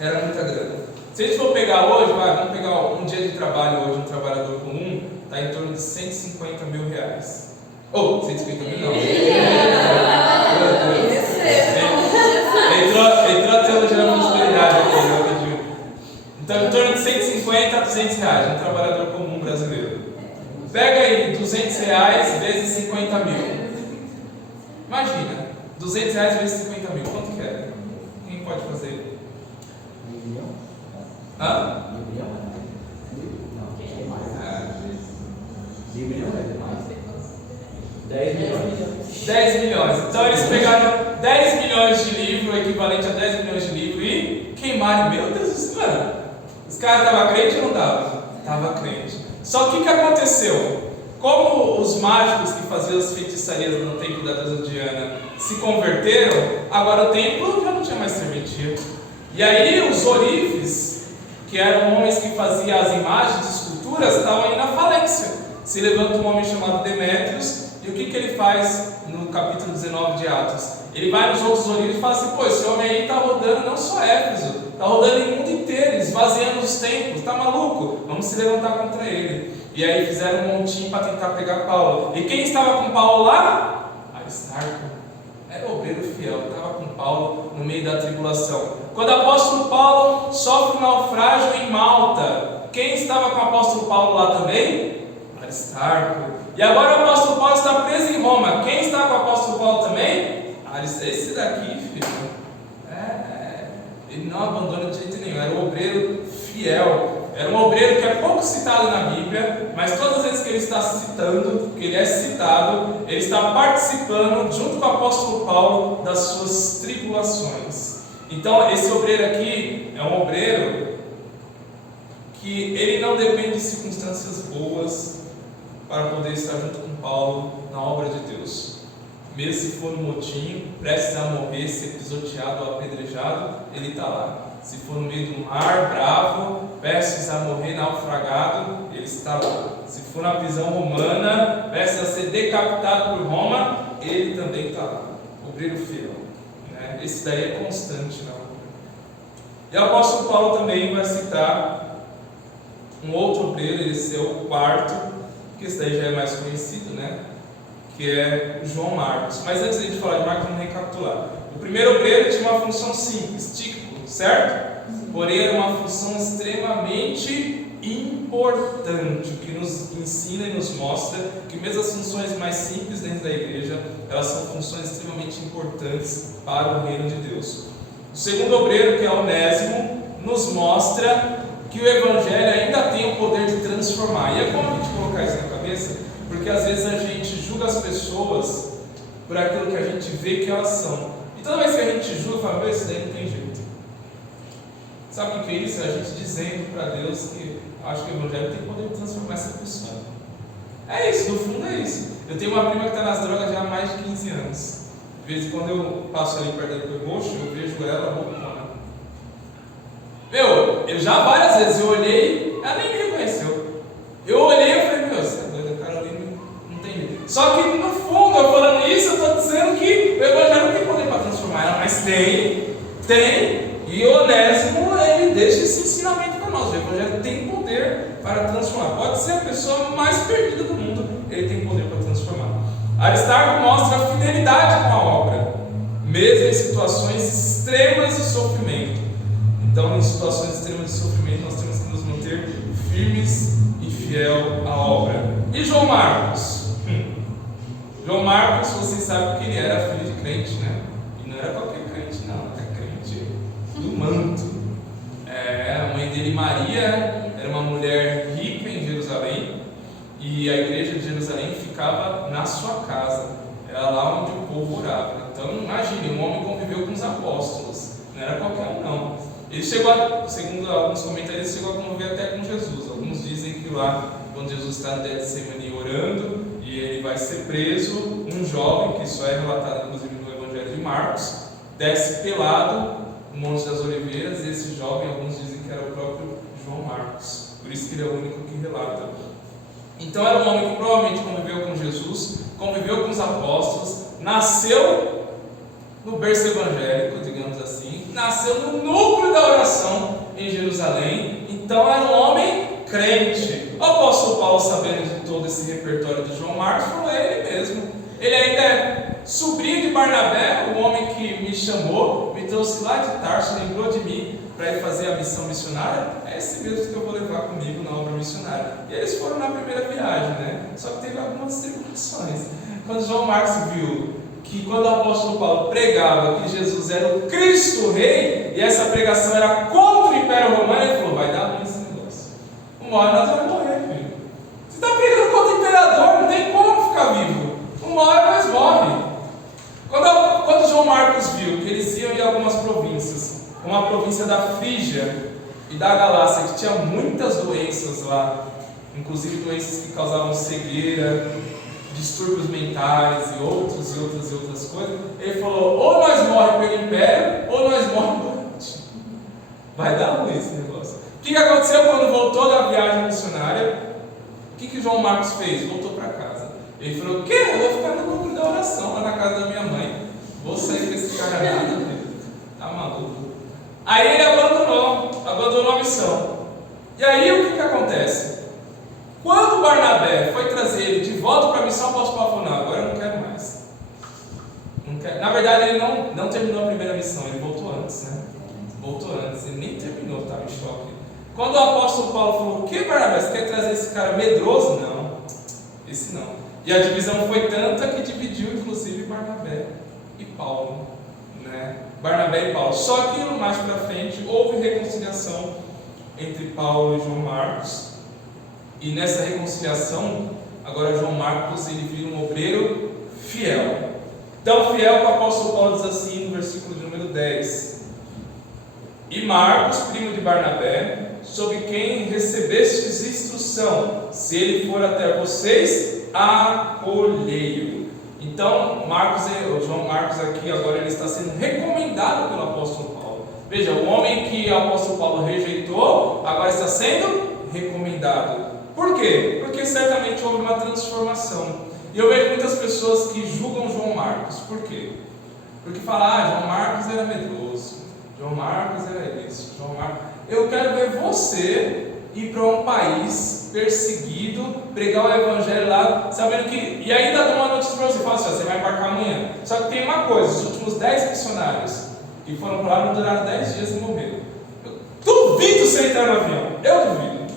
Era muita grana. Se a gente for pegar hoje, vamos pegar um dia de trabalho hoje, um trabalhador comum, está em torno de 150 mil reais. Ou, 150 mil não. Entrou a teologia da prosperidade aqui, né? Então, em torno de 150 a 200 reais, um trabalhador comum brasileiro. Pega aí 200 reais vezes 50 mil. Imagina, 200 reais vezes 50 mil, quanto que é? Quem pode fazer? 1 milhão? Hã? 1 milhão? Não, quem é mais? 1 milhão é demais. 10 milhões. 10 milhões. Então eles pegaram 10 milhões de livro, o equivalente a 10 milhões de livro, e queimaram. Meu Deus do céu, mano. Os caras estavam crentes ou não estavam? Estava crente. Só que o que aconteceu? Como os mágicos que faziam as feitiçarias no templo da deusa Diana se converteram, agora o templo já não tinha mais serventia. E aí os orifes, que eram homens que faziam as imagens de esculturas, estavam aí na falência. Se levanta um homem chamado Demétrios, e o que ele faz no capítulo 19 de Atos? Ele vai nos outros orifes e fala assim, pô, esse homem aí está rodando não só Éfeso, está rodando em mundo inteiro, esvaziando os templos, está maluco? Vamos se levantar contra ele. E aí fizeram um montinho para tentar pegar Paulo. E quem estava com Paulo lá? Aristarco. Era o obreiro fiel, estava com Paulo no meio da tribulação. Quando o apóstolo Paulo sofre um naufrágio em Malta, quem estava com o apóstolo Paulo lá também? Aristarco. E agora o apóstolo Paulo está preso em Roma. Quem está com o apóstolo Paulo também? Esse daqui, filho. Ele não abandona de jeito nenhum. Era um obreiro fiel. Era um obreiro que é pouco citado na Bíblia, mas todas as vezes que ele está citando, que ele é citado, ele está participando, junto com o apóstolo Paulo, das suas tribulações. Então, esse obreiro aqui é um obreiro que ele não depende de circunstâncias boas para poder estar junto com Paulo na obra de Deus. Mesmo se for no motim, prestes a morrer, ser pisoteado ou apedrejado, ele está lá. Se for no meio do mar, bravo, prestes a morrer naufragado, ele está lá. Se for na prisão romana, prestes a ser decapitado por Roma, ele também está lá. Obreiro fiel. Né? Esse daí é constante na obra. E o apóstolo Paulo também vai citar um outro obreiro, esse é o quarto, que esse daí já é mais conhecido, né? Que é João Marcos. Mas antes de a gente falar de Marcos, vamos recapitular. O primeiro obreiro tinha uma função simples, típico, certo? Porém, era uma função extremamente importante, que nos ensina e nos mostra que mesmo as funções mais simples dentro da igreja, elas são funções extremamente importantes para o reino de Deus. O segundo obreiro, que é Onésimo, nos mostra que o Evangelho ainda tem o poder de transformar. E é bom a gente colocar isso na cabeça, porque às vezes a gente julga as pessoas por aquilo que a gente vê que elas são. E toda vez que a gente julga, fala, meu, isso daí não tem jeito. Sabe o que é isso? É a gente dizendo para Deus que acho que o Evangelho tem poder de transformar essa pessoa. É isso, no fundo é isso. Eu tenho uma prima que está nas drogas já há mais de 15 anos. De vez em quando eu passo ali perto do roxo, eu vejo ela roubando. Meu, eu já várias vezes eu olhei, ela nem me reconheceu. Eu olhei e falei, meu, você é doido, a Carolina não tem jeito. Só que no fundo, eu falando isso, eu estou dizendo que o Evangelho não tem poder para transformar ela, mas tem. E o Onésimo, ele deixa esse ensinamento para nós. O Evangelho tem poder para transformar. Pode ser a pessoa mais perdida do mundo, ele tem poder para transformar. Aristarco mostra a fidelidade com a obra, mesmo em situações extremas de sofrimento. Então, em situações extremas de sofrimento, nós temos que nos manter firmes e fiel à obra. E João Marcos? João Marcos, vocês sabem que ele era filho de crente, né? E não era qualquer crente, não. Era crente do manto. A mãe dele, Maria, era uma mulher rica em Jerusalém. E a igreja de Jerusalém ficava na sua casa. Era lá onde o povo orava. Então, imagine, um homem conviveu com os apóstolos. Não era qualquer um, não. Ele chegou, segundo alguns comentários, chegou a conviver até com Jesus. Alguns dizem que lá, quando Jesus está no Getsemane orando, e ele vai ser preso, um jovem, que isso é relatado inclusive no Evangelho de Marcos, desce pelado no Monte das Oliveiras, e esse jovem, alguns dizem que era o próprio João Marcos. Por isso que ele é o único que relata. Então era um homem que provavelmente conviveu com Jesus, conviveu com os apóstolos, nasceu no berço evangélico, digamos assim, nasceu no núcleo da oração em Jerusalém, então era um homem crente. O apóstolo Paulo, sabendo de todo esse repertório de João Marcos, falou: é ele mesmo. Ele ainda é sobrinho de Barnabé, o homem que me chamou, me trouxe lá de Tarso, lembrou de mim para ir fazer a missão missionária. É esse mesmo que eu vou levar comigo na obra missionária. E eles foram na primeira viagem, né? Só que teve algumas tribulações. Quando João Marcos viu que quando o apóstolo Paulo pregava que Jesus era o Cristo Rei, e essa pregação era contra o Império Romano, ele falou: vai dar ruim esse negócio. Uma hora nós vamos morrer, filho. Você está pregando contra o imperador, não tem como ficar vivo. Uma hora nós morremos. Quando João Marcos viu que eles iam em algumas províncias, como a província da Frígia e da Galácia, que tinha muitas doenças lá, inclusive doenças que causavam cegueira, distúrbios mentais e outras coisas, ele falou: ou nós morremos pelo império, ou nós morremos durante. Vai dar ruim esse negócio. O que aconteceu quando voltou da viagem missionária? O que João Marcos fez? Voltou para casa. Ele falou: o quê? Eu vou ficar no grupo da oração lá na casa da minha mãe. Vou sair com esse cara nada, filho. Tá maluco. Aí ele abandonou a missão. E aí o que acontece? Quando Barnabé foi trazer ele de volta para a missão, o apóstolo Paulo falou: não, agora eu não quero mais. Não quero. Na verdade, ele não terminou a primeira missão, ele voltou antes, né? Voltou antes, ele nem terminou, estava em choque. Quando o apóstolo Paulo falou: o que, Barnabé? Você quer trazer esse cara medroso? Não, esse não. E a divisão foi tanta que dividiu, inclusive, Barnabé e Paulo, né? Barnabé e Paulo. Só que mais para frente houve reconciliação entre Paulo e João Marcos. E nessa reconciliação, agora João Marcos ele vira um obreiro fiel. Tão fiel que o apóstolo Paulo diz assim no versículo de número 10: E Marcos, primo de Barnabé, sobre quem recebestes instrução, se ele for até vocês, acolhei-o. Então, João Marcos aqui agora ele está sendo recomendado pelo apóstolo Paulo. Veja, o homem que o apóstolo Paulo rejeitou, agora está sendo recomendado. Por quê? Porque certamente houve uma transformação. E eu vejo muitas pessoas que julgam João Marcos. Por quê? Porque falam, João Marcos era medroso, João Marcos era isso, João Marcos... Eu quero ver você ir para um país perseguido, pregar o evangelho lá, sabendo que... E ainda dá uma notícia para você, fala assim, você vai embarcar amanhã. Só que tem uma coisa, os últimos 10 missionários que foram para lá não duraram 10 dias e morreram. Eu duvido você entrar no avião, eu duvido.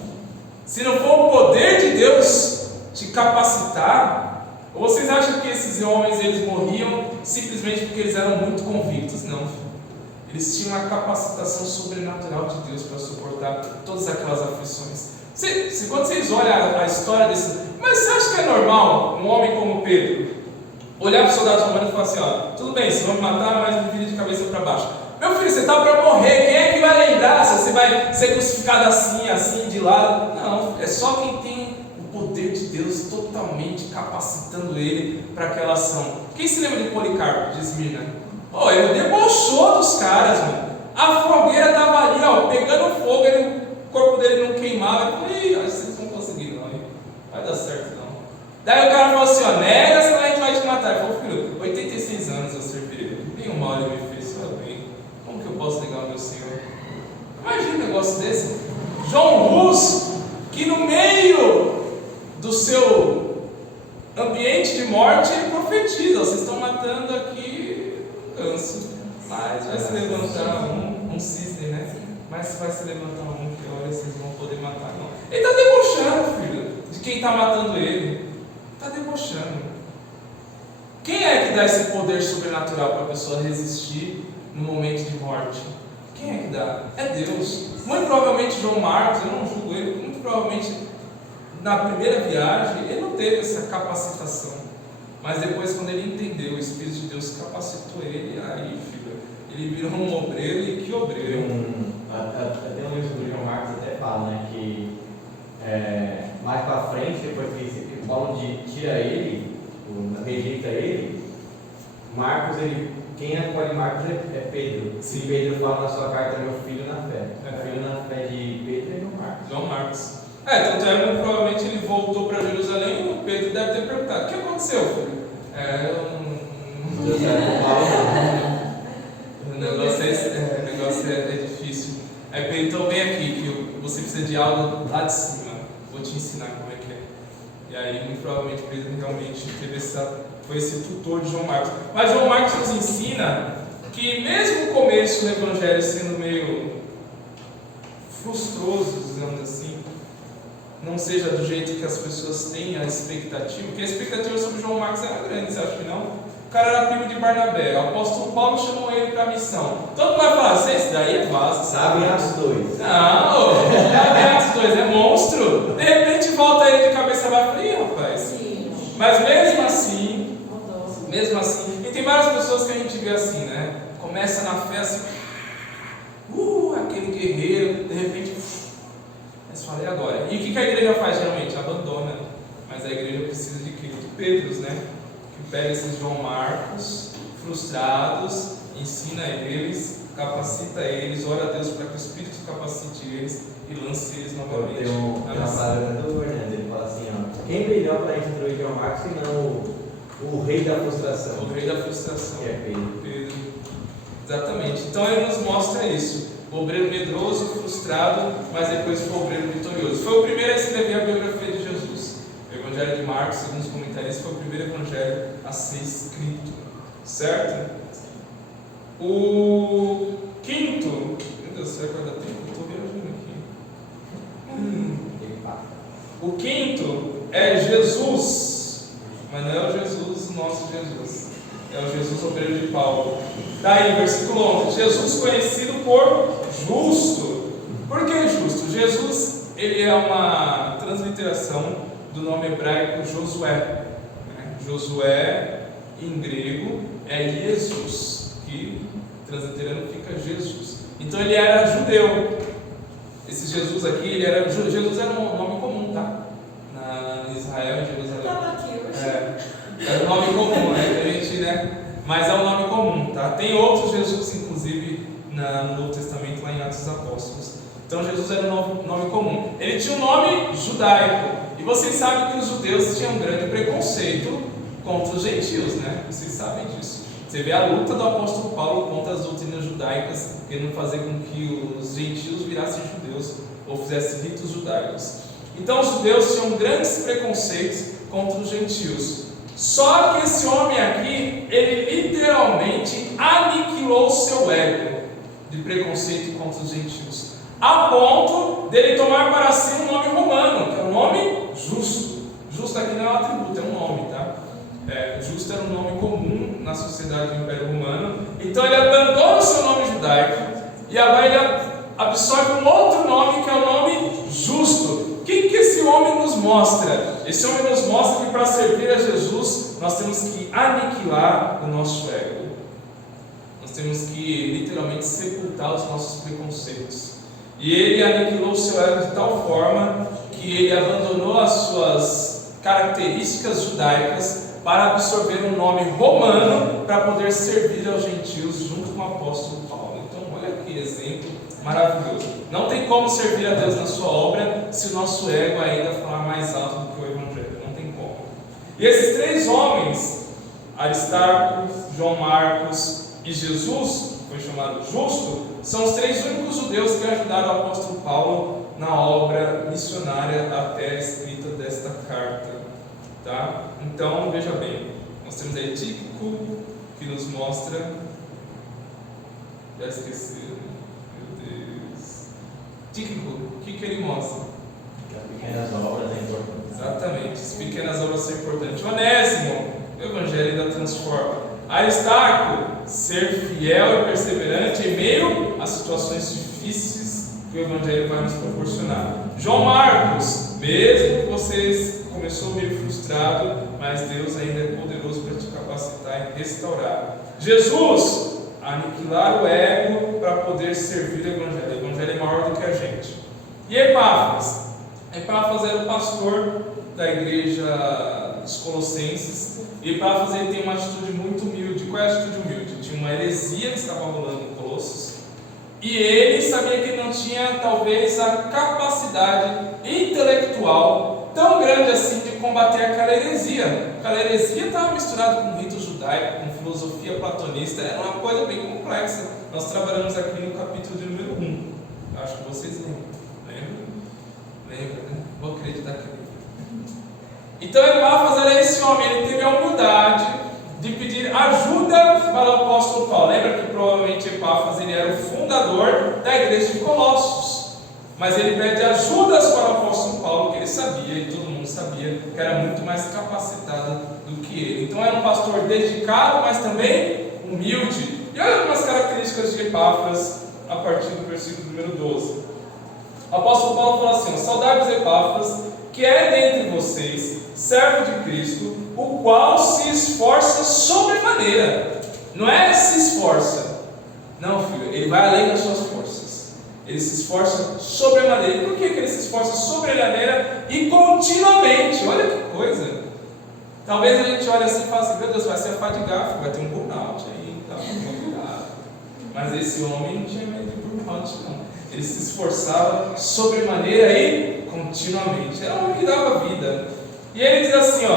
Se não for o poder de Deus te capacitar... Ou vocês acham que esses homens eles morriam simplesmente porque eles eram muito convictos? Não. Eles tinham uma capacitação sobrenatural de Deus para suportar todas aquelas aflições. Quando vocês olham a história desse... Mas você acha que é normal um homem como Pedro olhar para os soldados romanos e falar assim, tudo bem, vocês vão me matar, mas me vira de cabeça para baixo. Meu filho, você está para morrer, quem é que vai lembrar se você vai ser crucificado assim, de lado? Não, é só quem tem o poder de Deus totalmente capacitando ele para aquela ação. Quem se lembra de Policarpo, de Esmirna? Ele debochou dos caras, mano. A fogueira estava ali, pegando fogo, o corpo dele não queimava. Eu falei, acho que vocês não vão conseguir não, hein? Vai dar certo não. Daí o cara falou assim, nega, senão a gente vai te matar. Ele falou, filho, 86 anos eu servi, nenhuma hora ele me fez, bem, como que eu posso negar o meu Senhor? Imagina um negócio desse. João Rus, que no meio do seu ambiente de morte ele profetiza, vocês estão matando aqui um ganso, mas vai se levantar um cisne, né? Mas vai se levantar um que olha, vocês vão poder matar não. Ele está debochando, filho, de quem está matando ele. Está debochando. Quem é que dá esse poder sobrenatural para a pessoa resistir no momento de morte? Quem é que dá? É Deus. Muito provavelmente João Marcos, eu não julgo ele, muito provavelmente na primeira viagem ele não teve essa capacitação, mas depois quando ele entendeu, o Espírito de Deus capacitou ele, aí filho, ele virou um obreiro, e que obreiro. Tem um livro do João Marcos até fala, né, que mais para frente, depois que Paulo tira ele, rejeita ele, Marcos, quem acolhe Marcos é Pedro. Se Pedro fala na sua carta, meu filho na fé. Filho na fé de Pedro é João Marcos. Tanto é que provavelmente ele voltou para Jerusalém e o Pedro deve ter perguntado, o que aconteceu, filho? O negócio é difícil. Aí Pedro, então vem aqui, que você precisa de algo lá de cima, vou te ensinar como é que é. E aí, muito provavelmente, Pedro realmente foi esse tutor de João Marcos. Mas João Marcos nos ensina que mesmo o começo do Evangelho sendo meio frustroso, digamos assim, não seja do jeito que as pessoas têm a expectativa, porque a expectativa sobre João Marcos era grande, você acha que não? O cara era primo de Barnabé, o apóstolo Paulo chamou ele para a missão. Todo mundo vai falar, esse daí é vaso. Sabe Atos 2. Não, sabe Atos 2, é monstro. De repente volta ele de cabeça baixa, rapaz. Sim. Mas mesmo assim, e tem várias pessoas que a gente vê assim, né? Começa na fé assim, aquele guerreiro, de repente, mas falei agora. E o que a igreja faz geralmente? Abandona. Mas a igreja precisa de quê? De Pedros, né? Que pega esses João Marcos, frustrados, ensina eles, capacita eles, ora a Deus para que o Espírito capacite eles e lance eles novamente. Tem uma frase do Fernando, ele fala assim, quem melhor para instruir João Marcos que não o rei da frustração? O rei da frustração. Que é Pedro. Exatamente. Então ele nos mostra isso. O obreiro medroso, frustrado, mas depois foi o obreiro vitorioso. Foi o primeiro a escrever a biografia de Jesus. O Evangelho de Marcos, segundo os comentaristas, foi o primeiro evangelho a ser escrito. Certo? O quinto... Meu Deus, será que vai dar tempo? Eu estou viajando aqui. O quinto é Jesus, mas não é o Jesus, o nosso Jesus. É o Jesus obreiro de Paulo. Daí, versículo 11. Jesus conhecido por justo. Por que justo? Jesus, ele é uma transliteração do nome hebraico Josué. Josué, em grego, é Jesus, que transliterando fica Jesus. Então ele era judeu. Esse Jesus aqui, Jesus era um nome comum, tá? Na Israel, em Jerusalém. Estava aqui hoje. Era um nome comum, né? A gente, né? Mas é um nome comum, tá? Tem outros Jesus, inclusive, no Novo Testamento, lá em Atos dos Apóstolos. Então Jesus era um nome comum. Ele tinha um nome judaico. E vocês sabem que os judeus tinham um grande preconceito contra os gentios, né? Vocês sabem disso. Você vê a luta do apóstolo Paulo contra as doutrinas judaicas, querendo fazer com que os gentios virassem judeus ou fizessem ritos judaicos. Então os judeus tinham grandes preconceitos contra os gentios. Só que esse homem aqui, ele literalmente aniquilou o seu ego de preconceito contra os gentios, a ponto dele tomar para si um nome romano, que é um nome justo. Justo aqui não é um atributo, é um nome, tá? Justo era um nome comum na sociedade do Império Romano. Então ele abandona o seu nome judaico e agora ele absorve um outro nome, que é o nome justo. O que esse homem nos mostra? Esse homem nos mostra que para servir a Jesus nós temos que aniquilar o nosso ego. Nós temos que literalmente sepultar os nossos preconceitos. E ele aniquilou o seu ego de tal forma que ele abandonou as suas características judaicas para absorver um nome romano para poder servir aos gentios junto com o apóstolo Paulo. Então olha que exemplo maravilhoso. Não tem como servir a Deus na sua obra se o nosso ego ainda falar mais alto do que o Evangelho. Não tem como. E esses três homens, Aristarco, João Marcos e Jesus, que foi chamado Justo, são os três únicos judeus que ajudaram o apóstolo Paulo na obra missionária até a escrita desta carta. Tá? Então, veja bem, nós temos aí Tíquico, que nos mostra. Já esqueci, meu Deus. Tíquico, o que ele mostra? As pequenas obras é importante. Exatamente, as pequenas obras são importantes. Onésimo, o Evangelho ainda transforma. Aristarco, ser fiel e perseverante em meio a situações difíceis que o Evangelho vai nos proporcionar. João Marcos, mesmo que vocês começou meio frustrado, mas Deus ainda é poderoso para te capacitar e restaurar. Jesus, aniquilar o ego para poder servir o Evangelho. O Evangelho é maior do que a gente. E Epáfras? Epáfras era o pastor da igreja dos Colossenses. E Epáfras ele tem uma atitude muito humilde. Qual é a atitude humilde? Tinha uma heresia que estava rolando em Colossos. E ele sabia que não tinha talvez a capacidade intelectual tão grande assim de combater aquela heresia. Aquela heresia estava misturada com rito judaico, com filosofia platonista, era uma coisa bem complexa. Nós trabalhamos aqui no capítulo de número 1. Acho que vocês lembram. Lembra, né? Vou acreditar que lembra. Então Epáfras era esse homem, ele teve a humildade de pedir ajuda para o apóstolo Paulo. Lembra que provavelmente Epáfras ele era o fundador da igreja de Colossos. Mas ele pede ajudas para o apóstolo Paulo, que ele sabia, e todo mundo sabia, que era muito mais capacitado do que ele. Então era um pastor dedicado, mas também humilde. E olha algumas características de Epáfras a partir do versículo número 12. O apóstolo Paulo fala assim: saudai-vos Epáfras, que é dentre vocês, servo de Cristo, o qual se esforça sobremaneira. Não é se esforça. Não, filho, ele vai além das suas forças. Ele se esforça sobremaneira. E por que ele se esforça sobremaneira e continuamente? Olha que coisa. Talvez a gente olhe assim e fale assim: meu Deus, vai se afadigar, vai ter um burnout aí, tá? Mas esse homem não tinha medo de burnout, não. Ele se esforçava sobremaneira e continuamente. Era um homem que dava vida. E ele diz assim,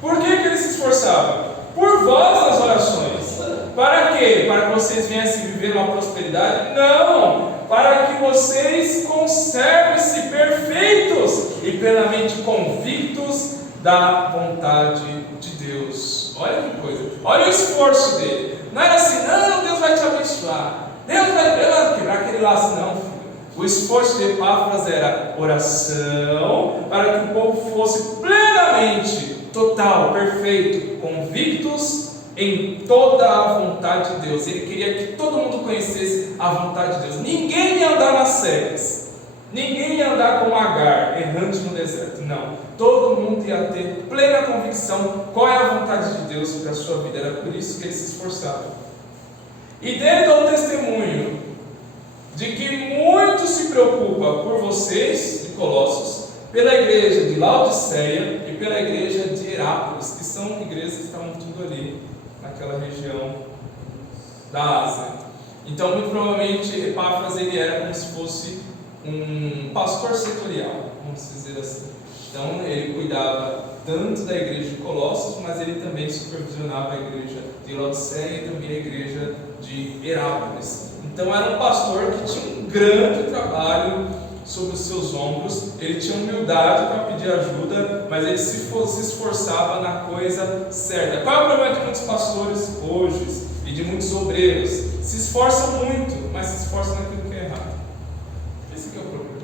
por que ele se esforçava? Por vós nas orações. Para quê? Para que vocês viessem viver uma prosperidade? Não! Para que vocês conservem-se perfeitos e plenamente convictos da vontade de Deus. Olha que coisa. Olha o esforço dele. Não era assim, não, Deus vai te abençoar. Deus vai quebrar aquele laço, não, filho. O esforço de Epáfras era oração para que o povo fosse plenamente, total, perfeito, convictos em toda a vontade de Deus. Ele queria que todo mundo conhecesse a vontade de Deus. Ninguém ia andar nas cegas. Ninguém ia andar como Agar, errante no deserto. Não. Todo mundo ia ter plena convicção qual é a vontade de Deus para a sua vida. Era por isso que ele se esforçava. E dele dou testemunho de que muito se preocupa por vocês, de Colossos, pela igreja de Laodiceia e pela igreja de Herápolis, que são igrejas que estavam tudo ali, naquela região da Ásia. Então, muito provavelmente, Epáfras ele era como se fosse um pastor setorial, vamos dizer assim. Então, ele cuidava tanto da igreja de Colossos, mas ele também supervisionava a igreja de Laodiceia e também a igreja de Herápolis. Então, era um pastor que tinha um grande trabalho sobre os seus ombros. Ele tinha humildade para pedir ajuda, mas ele se esforçava na coisa certa. Qual é o problema de muitos pastores hoje e de muitos obreiros? Se esforçam muito, mas se esforçam naquilo que é errado. Esse que é o problema.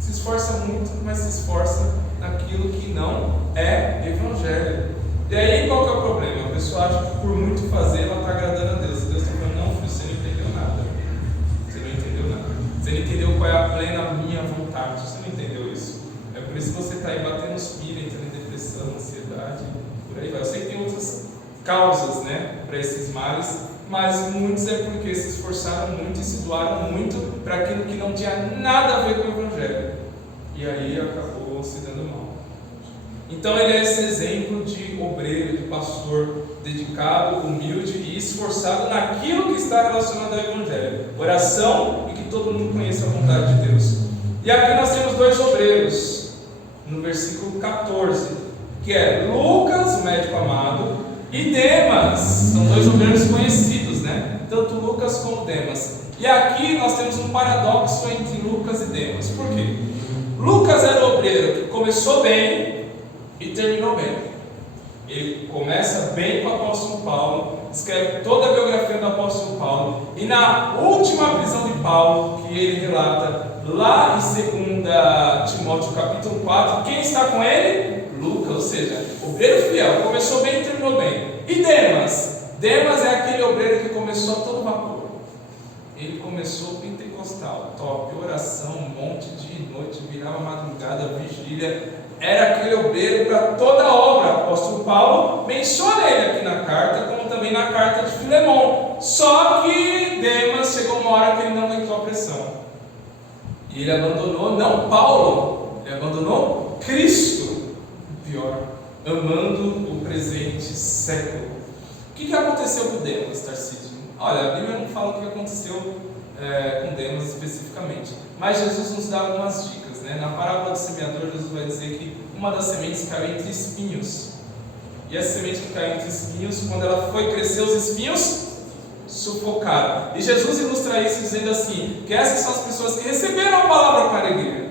Se esforça muito, mas se esforça naquilo que não é evangelho. E aí qual que é o problema? A pessoa acha que por muito fazer ela está agradando a Deus. Deus está falando, não, filho, você não entendeu nada. Você não entendeu nada. Você não entendeu qual é a plena minha vontade. Você não entendeu isso. É por isso que você está aí batendo os pilhas, entrando em depressão, ansiedade, por aí vai. Eu sei que tem outras causas, né, para esses males, mas muitos é porque se esforçaram muito e se doaram muito para aquilo que não tinha nada a ver com o evangelho. E aí acabou se dando mal. Então ele é esse exemplo de obreiro, de pastor dedicado, humilde e esforçado naquilo que está relacionado ao evangelho. Oração e que todo mundo conheça a vontade de Deus. E aqui nós temos dois obreiros, no versículo 14, que é Lucas, o médico amado, e Demas. São dois obreiros conhecidos, né? Tanto Lucas como Demas. E aqui nós temos um paradoxo entre Lucas e Demas. Por quê? Lucas era o obreiro que começou bem e terminou bem. Ele começa bem com o apóstolo Paulo, escreve toda a biografia do apóstolo Paulo, e na última prisão de Paulo, que ele relata lá em 2 Timóteo capítulo 4, quem está com ele? Lucas, ou seja, obreiro fiel, começou bem e terminou bem. E Demas? Demas é aquele obreiro que começou a todo vapor. Ele começou pentecostal, top, oração, um monte de noite, virava madrugada, vigília. Era aquele obreiro para toda a obra. O apóstolo Paulo menciona ele aqui na carta, como também na carta de Filemão. Só que Demas chegou uma hora que ele não aguentou a pressão. E ele abandonou, não Paulo, ele abandonou Cristo. Pior, amando o presente século. O que aconteceu com Demas, Tarcísio? Olha, a Bíblia não fala o que aconteceu com Demas especificamente, mas Jesus nos dá algumas dicas, né? Na parábola do semeador, Jesus vai dizer que uma das sementes caiu entre espinhos, e essa semente que caiu entre espinhos, quando ela foi crescer, os espinhos sufocaram. E Jesus ilustra isso dizendo assim, que essas são as pessoas que receberam a palavra com alegria.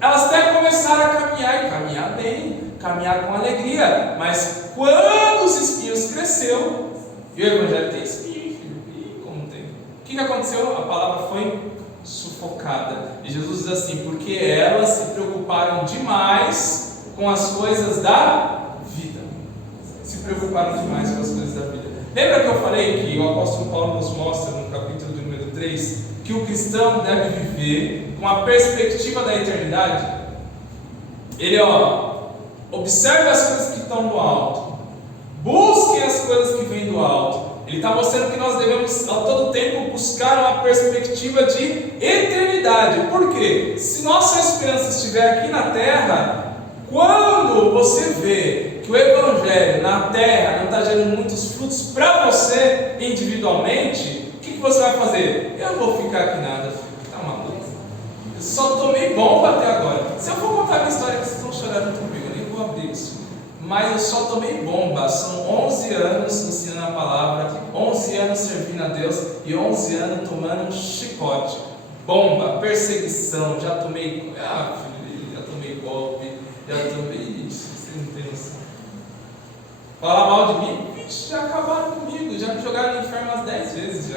Elas até começaram a caminhar, e caminhar bem, caminhar com alegria, mas quando os espinhos cresceu, e o evangelho tem espinho, o que aconteceu? A palavra foi sufocada. E Jesus diz assim, porque elas se preocuparam demais com as coisas da vida. Se preocuparam demais com as coisas da vida. Lembra que eu falei que o apóstolo Paulo nos mostra no capítulo número 3 que o cristão deve viver com a perspectiva da eternidade? Ele observe as coisas que estão no alto, busquem as coisas que vêm do alto. Ele está mostrando que nós devemos a todo tempo buscar uma perspectiva de eternidade. Por quê? Se nossa esperança estiver aqui na terra, quando você vê que o evangelho na terra não está gerando muitos frutos para você individualmente, o que você vai fazer? Eu não vou ficar aqui nada, tá maluco? Eu só tomei bomba até agora. Se eu for contar a minha história, vocês vão chorar junto comigo, eu nem vou abrir isso. Mas eu só tomei bomba, são 11 anos ensinando a palavra, 11 anos servindo a Deus e 11 anos tomando um chicote, bomba, perseguição, já tomei, já tomei golpe, já tomei, vocês não tem noção. Falar mal de mim, já acabaram comigo, já me jogaram no inferno umas 10 vezes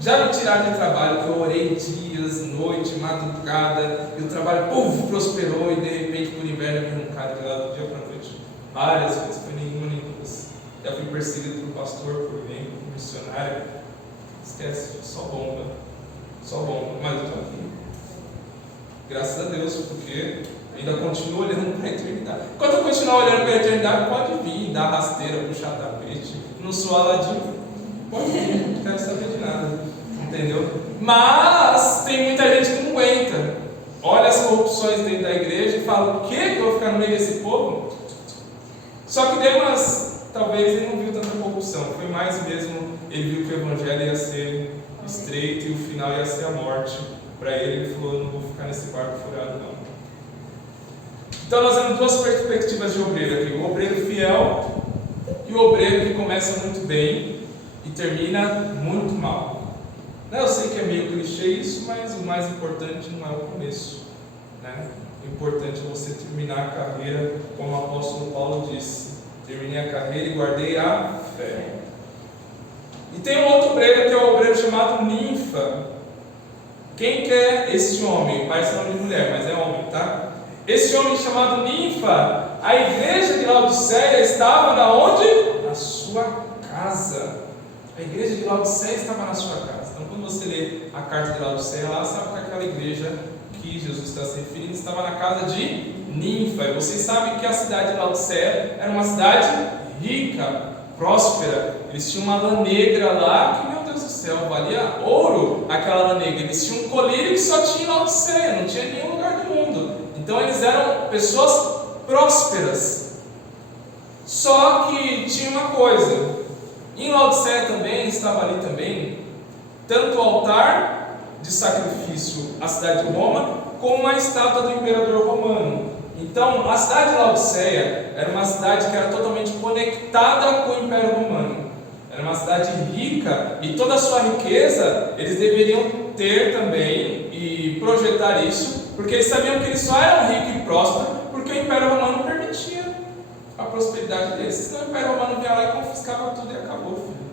já me tiraram de trabalho, que eu orei dias, noite, madrugada, e o trabalho, prosperou, e de repente por inverno eu vi um cara de lá do dia para noite. Várias vezes, foi nenhuma nem duas. Já fui perseguido por pastor, por membro, por missionário. Esquece, só bomba, mas eu estou aqui. Graças a Deus, porque ainda continuo olhando para a eternidade. Enquanto eu continuar olhando para a eternidade, pode vir, dar rasteira, puxar tapete. Não sou Aladim, pode vir, não quero saber de nada. entendeu? Mas tem muita gente que não aguenta. Olha as corrupções dentro da igreja e fala: o quê? Que eu vou ficar no meio desse povo? Só que Demas, talvez ele não viu tanta corrupção. Foi mais mesmo, ele viu que o evangelho ia ser estreito e o final ia ser a morte. Para ele falou: não vou ficar nesse barco furado não. Então nós temos duas perspectivas de obreiro aqui: o obreiro fiel e o obreiro que começa muito bem e termina muito mal. Eu sei que é meio clichê isso, mas o mais importante não é o começo, né? O importante é você terminar a carreira, como o apóstolo Paulo disse: terminei a carreira e guardei a fé. E tem um outro obreiro, que é o obreiro chamado Ninfa. Quem que é este homem? Parece nome de mulher, mas é homem, tá? Esse homem chamado Ninfa, a igreja de Laodiceia estava na onde? Na sua casa. A igreja de Laodiceia estava na sua casa. Então, quando você lê a carta de Laodiceia lá, sabe que aquela igreja que Jesus está se referindo estava na casa de Ninfa. E vocês sabem que a cidade de Laodiceia era uma cidade rica, próspera. Eles tinham uma lã negra lá, que, meu Deus do céu, valia ouro aquela lã negra. Eles tinham um colírio que só tinha em Laodiceia, não tinha em nenhum lugar do mundo. Então eles eram pessoas prósperas. Só que tinha uma coisa: em Laodiceia também estava ali também tanto o altar de sacrifício à cidade de Roma, como a estátua do imperador romano. Então a cidade de Laodiceia era uma cidade que era totalmente conectada com o Império Romano. Era uma cidade rica, e toda a sua riqueza eles deveriam ter também e projetar isso, porque eles sabiam que eles só eram ricos e prósperos porque o Império Romano permitia a prosperidade deles. Senão o Império Romano vinha lá e confiscava tudo e acabou, filho.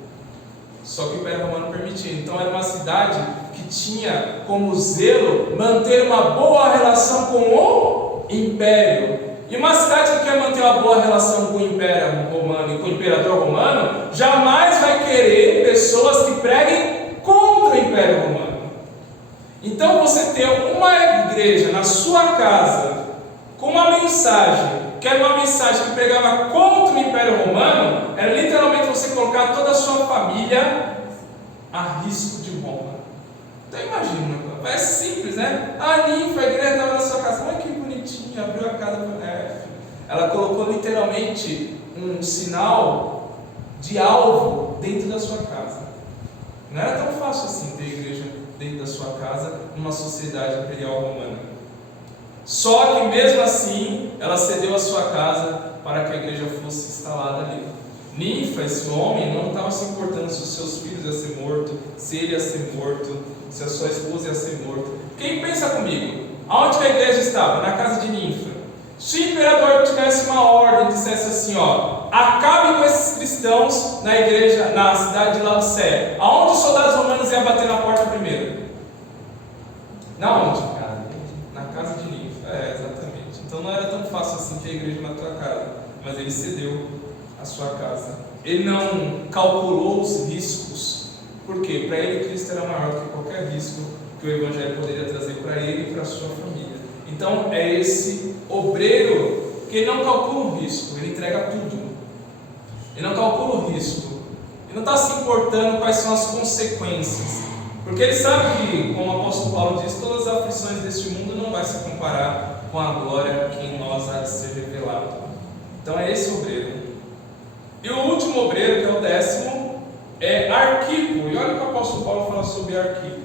Só que o Império Romano permitia. Então era uma cidade que tinha como zelo manter uma boa relação com o Império. E uma cidade que quer manter uma boa relação com o Império Romano e com o Imperador Romano, jamais vai querer pessoas que preguem contra o Império Romano. Então você ter uma igreja na sua casa com uma mensagem, que era uma mensagem que pregava contra o Império Romano, era literalmente você colocar toda a sua família a risco de Roma. Então imagina, parece simples, né? A Ninfa, a igreja estava na sua casa. Olha que bonitinha, abriu a casa para ela colocou literalmente um sinal de alvo dentro da sua casa. Não era tão fácil assim ter igreja dentro da sua casa numa sociedade imperial romana. Só que mesmo assim ela cedeu a sua casa para que a igreja fosse instalada ali. Ninfa, esse homem, não estava se importando se os seus filhos iam ser mortos, se ele ia ser morto, se a sua esposa ia ser morta. Quem pensa comigo? Aonde que a igreja estava? Na casa de Ninfa. Se o imperador tivesse uma ordem e dissesse assim: ó, acabe com esses cristãos na igreja, na cidade de Laodiceia, aonde os soldados romanos iam bater na porta primeiro? Na onde? Na casa de Ninfa. Exatamente. Então não era tão fácil assim ter a igreja na tua casa, mas ele cedeu a sua casa. Ele não calculou os riscos. Por quê? Para ele Cristo era maior do que qualquer risco que o evangelho poderia trazer para ele e para a sua família. Então é esse obreiro que ele não calcula o risco, ele entrega tudo. Ele não calcula o risco, ele não está se importando quais são as consequências, porque ele sabe que, como o apóstolo Paulo diz, todas as aflições deste mundo não vai se comparar com a glória que em nós há de ser revelado. Então é esse obreiro. E o último obreiro, que é o 10º, é Arquipo. E olha o que o apóstolo Paulo fala sobre Arquipo.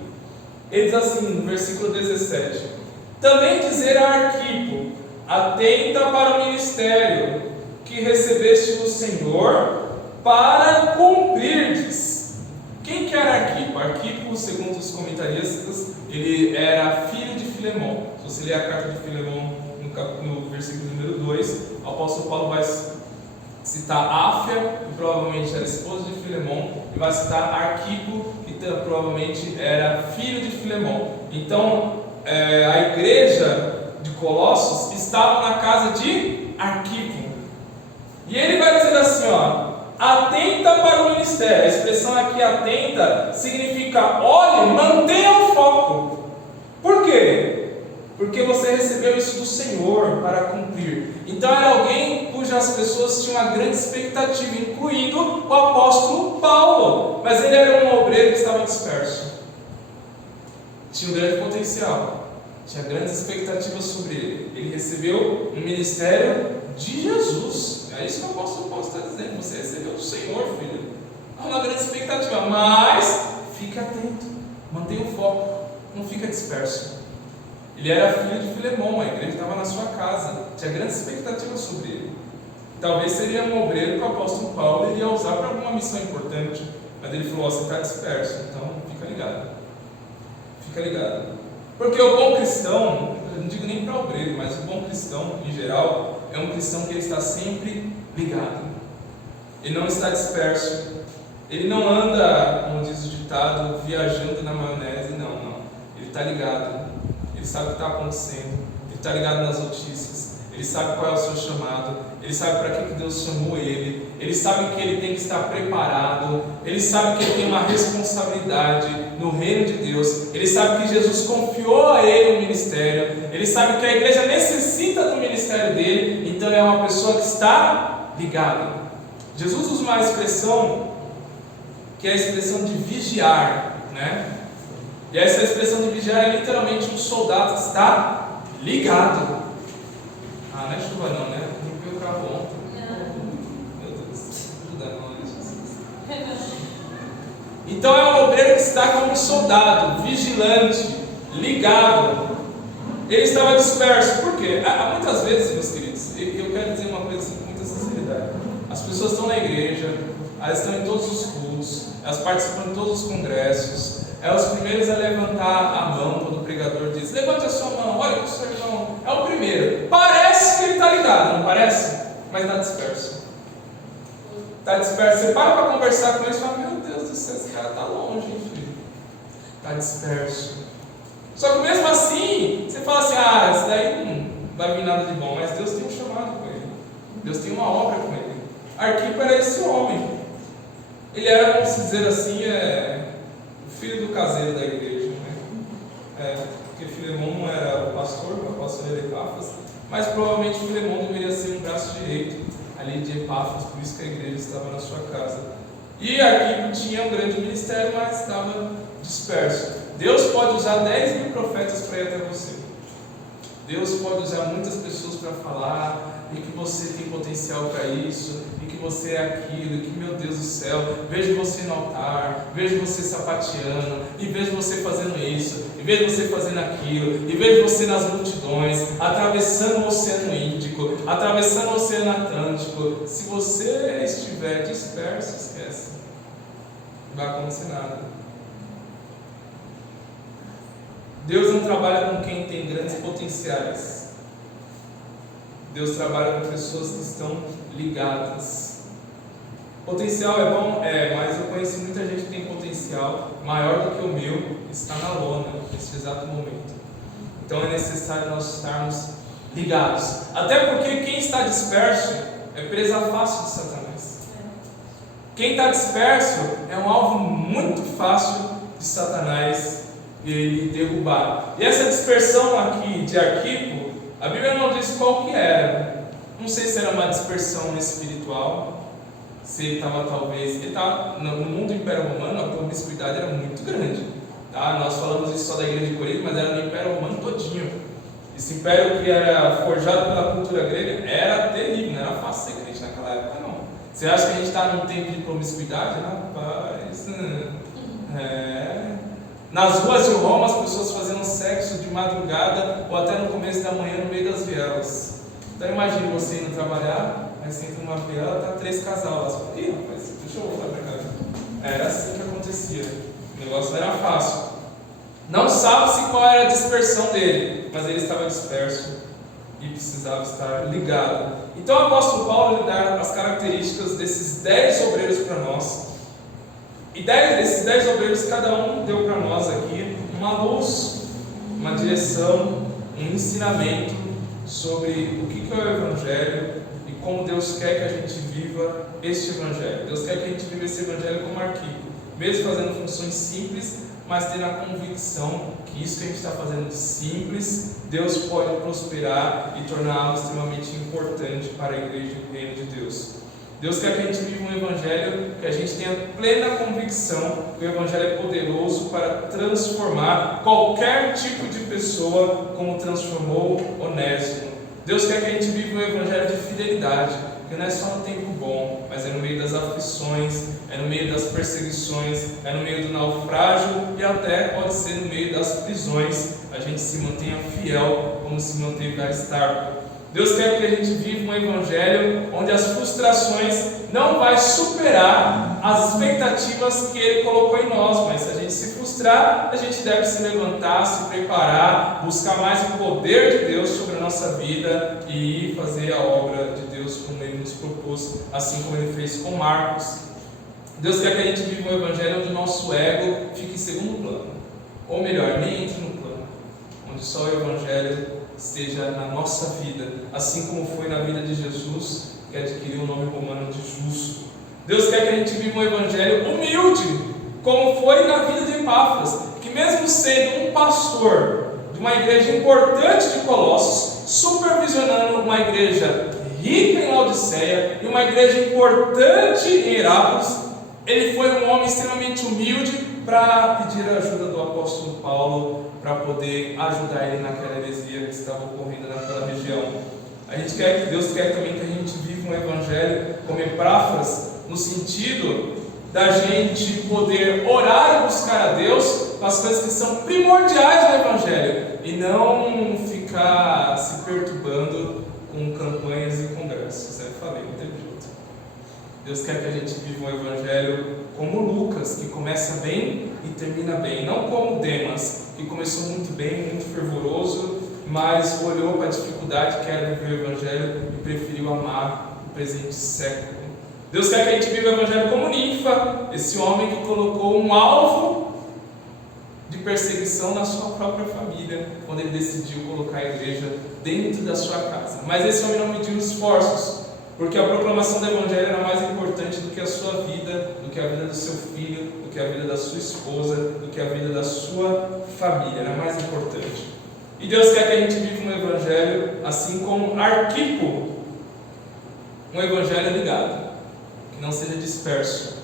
Ele diz assim no versículo 17: também dizer a Arquipo: atenta para o ministério que recebeste do Senhor para cumprirdes. Quem que era Arquipo? Arquipo, segundo os comentaristas, ele era filho de Filemão. Se você ler a carta de Filemão no versículo número 2, o apóstolo Paulo vai citar Áfia, que provavelmente era esposa de Filemão, e vai citar Arquipo, que provavelmente era filho de Filemão. Então a igreja de Colossos estava na casa de Arquipo. E ele vai dizer assim, ó: atenta para o ministério. A expressão aqui atenta significa olhe, mantenha o foco. Por quê? Porque você recebeu isso do Senhor para cumprir. Então era alguém cujas pessoas tinham uma grande expectativa, incluindo o apóstolo Paulo. Mas ele era um obreiro que estava disperso. tinha um grande potencial, tinha grandes expectativas sobre ele. Ele recebeu um ministério de Jesus. É isso que o apóstolo Paulo está dizendo. Você recebeu do Senhor, filho. Há uma grande expectativa, mas fique atento, mantenha o foco, não fica disperso. Ele era filho de Filemão, a igreja estava na sua casa, tinha grandes expectativas sobre ele. Talvez seria um obreiro que o apóstolo Paulo iria usar para alguma missão importante, mas ele falou: você está disperso, então fica ligado. Fica ligado. Porque o bom cristão, eu não digo nem para obreiro, mas o bom cristão em geral é um cristão que ele está sempre ligado. Ele não está disperso. Ele não anda, como diz o ditado, viajando na maionese. Não. Ele está ligado. Ele sabe o que está acontecendo. Ele está ligado nas notícias. Ele sabe qual é o seu chamado. Ele sabe para que Deus chamou ele. Ele sabe que ele tem que estar preparado. Ele sabe que ele tem uma responsabilidade no reino de Deus. Ele sabe que Jesus confiou a ele o ministério. Ele sabe que a igreja necessita do ministério dele. Então é uma pessoa que está ligada. Jesus usa uma expressão que é a expressão de vigiar, né? E essa expressão de vigiar é literalmente um soldado que está ligado. Não é chuva não, né? Limpei o carro ontem. Meu Deus, ajuda nós. Então é um obreiro que está como um soldado, vigilante, ligado. Ele estava disperso. Por quê? Muitas vezes, meus queridos, eu quero dizer uma coisa assim, com muita sinceridade. As pessoas estão na igreja, elas estão em todos os cultos, elas participam de todos os congressos, elas os primeiros a levantar a mão quando o pregador diz: levante a sua mão, olha para o seu irmão. É o primeiro. Parece que ele está ligado, não parece? Mas está disperso. Está disperso. Você para conversar com ele e fala: meu Deus do céu, esse cara está longe, hein, filho? Está disperso. Só que mesmo assim, você fala assim: esse daí não vai vir nada de bom. Mas Deus tem um chamado com ele. Deus tem uma obra com ele. Arquipo era esse homem. Ele era, vamos dizer assim, o filho do caseiro da igreja, né? Porque Filemão não era o pastor era Epáfras, mas provavelmente Filemão deveria ser um braço direito ali de Epáfras, por isso que a igreja estava na sua casa. E Arquipo tinha um grande ministério, mas estava disperso. Deus pode usar 10 mil profetas para ir até você. Deus pode usar muitas pessoas para falar, e que você tem potencial para isso, e que você é aquilo, e que, meu Deus do céu, vejo você no altar, vejo você sapateando, e vejo você fazendo isso, e vejo você fazendo aquilo, e vejo você nas multidões, atravessando o Oceano Índico, atravessando o Oceano Atlântico. Se você estiver disperso, esquece, não vai acontecer nada. Deus não trabalha com quem tem grandes potenciais. Deus trabalha com pessoas que estão ligadas. Potencial é bom? Mas eu conheci muita gente que tem potencial maior do que o meu, está na lona nesse exato momento. Então é necessário nós estarmos ligados. Até porque quem está disperso é presa fácil de Satanás. Quem está disperso é um alvo muito fácil de Satanás ele derrubar. E essa dispersão aqui de Arquipo, a Bíblia não diz qual que era. Não sei se era uma dispersão espiritual, se ele estava talvez... no mundo do Império Romano a promiscuidade era muito grande. Tá? Nós falamos isso só da igreja de Corinto, mas era no Império Romano todinho. Esse império que era forjado pela cultura grega era terrível, não era fácil ser crente naquela época não. Você acha que a gente está num tempo de promiscuidade? Rapaz, nas ruas de Roma as pessoas faziam sexo de madrugada ou até no começo da manhã no meio das vielas. Então imagine você indo trabalhar, aí você entra numa viela, tá 3 casais lá. Você fala: ih, rapaz, deixa eu voltar para casa. Era assim que acontecia. O negócio não era fácil. Não sabe-se qual era a dispersão dele, mas ele estava disperso e precisava estar ligado. Então o apóstolo Paulo lhe dá as características desses 10 obreiros para nós. E desses 10 obreiros, cada um deu para nós aqui uma luz, uma direção, um ensinamento sobre o que é o Evangelho e como Deus quer que a gente viva este Evangelho. Deus quer que a gente viva esse Evangelho como Arquipo, mesmo fazendo funções simples, mas tendo a convicção que isso que a gente está fazendo de simples, Deus pode prosperar e tornar algo extremamente importante para a igreja e o reino de Deus. Deus quer que a gente viva um evangelho, que a gente tenha plena convicção que o evangelho é poderoso para transformar qualquer tipo de pessoa, como transformou Onésimo. Deus quer que a gente viva um evangelho de fidelidade, que não é só no tempo bom, mas é no meio das aflições, é no meio das perseguições, é no meio do naufrágio e até pode ser no meio das prisões. A gente se mantenha fiel como se manteve Aristarco. Deus quer que a gente viva um evangelho onde as frustrações não vai superar as expectativas que Ele colocou em nós, mas se a gente se frustrar, a gente deve se levantar, se preparar, buscar mais o poder de Deus sobre a nossa vida e ir fazer a obra de Deus como Ele nos propôs, assim como Ele fez com Marcos. Deus quer que a gente viva um evangelho onde o nosso ego fique em segundo plano, ou melhor, nem entre no plano, onde só o evangelho esteja na nossa vida, assim como foi na vida de Jesus, que adquiriu o nome romano de justo. Deus quer que a gente viva um evangelho humilde, como foi na vida de Epáfras, que mesmo sendo um pastor de uma igreja importante de Colossos, supervisionando uma igreja rica em Laodiceia e uma igreja importante em Herápolis, ele foi um homem extremamente humilde para pedir a ajuda do apóstolo Paulo para poder ajudar ele naquela heresia que estava ocorrendo naquela região. Deus quer também que a gente viva um evangelho como Epáfras, no sentido da gente poder orar e buscar a Deus com as coisas que são primordiais no evangelho e não ficar se perturbando com campanhas e congressos. Falei, não teve jeito. Deus quer que a gente viva um evangelho como Lucas, que começa bem e termina bem, não como Demas, que começou muito bem, muito fervoroso, mas olhou para a dificuldade que era viver o evangelho e preferiu amar o presente século. Deus quer que a gente viva o evangelho como Ninfa, esse homem que colocou um alvo de perseguição na sua própria família, quando ele decidiu colocar a igreja dentro da sua casa. Mas esse homem não mediu esforços, porque a proclamação do evangelho era mais importante do que a sua vida, do que a vida do seu filho, do que a vida da sua esposa, do que a vida da sua família, era mais importante. E Deus quer que a gente viva um evangelho assim como Arquipo, um evangelho ligado, que não seja disperso,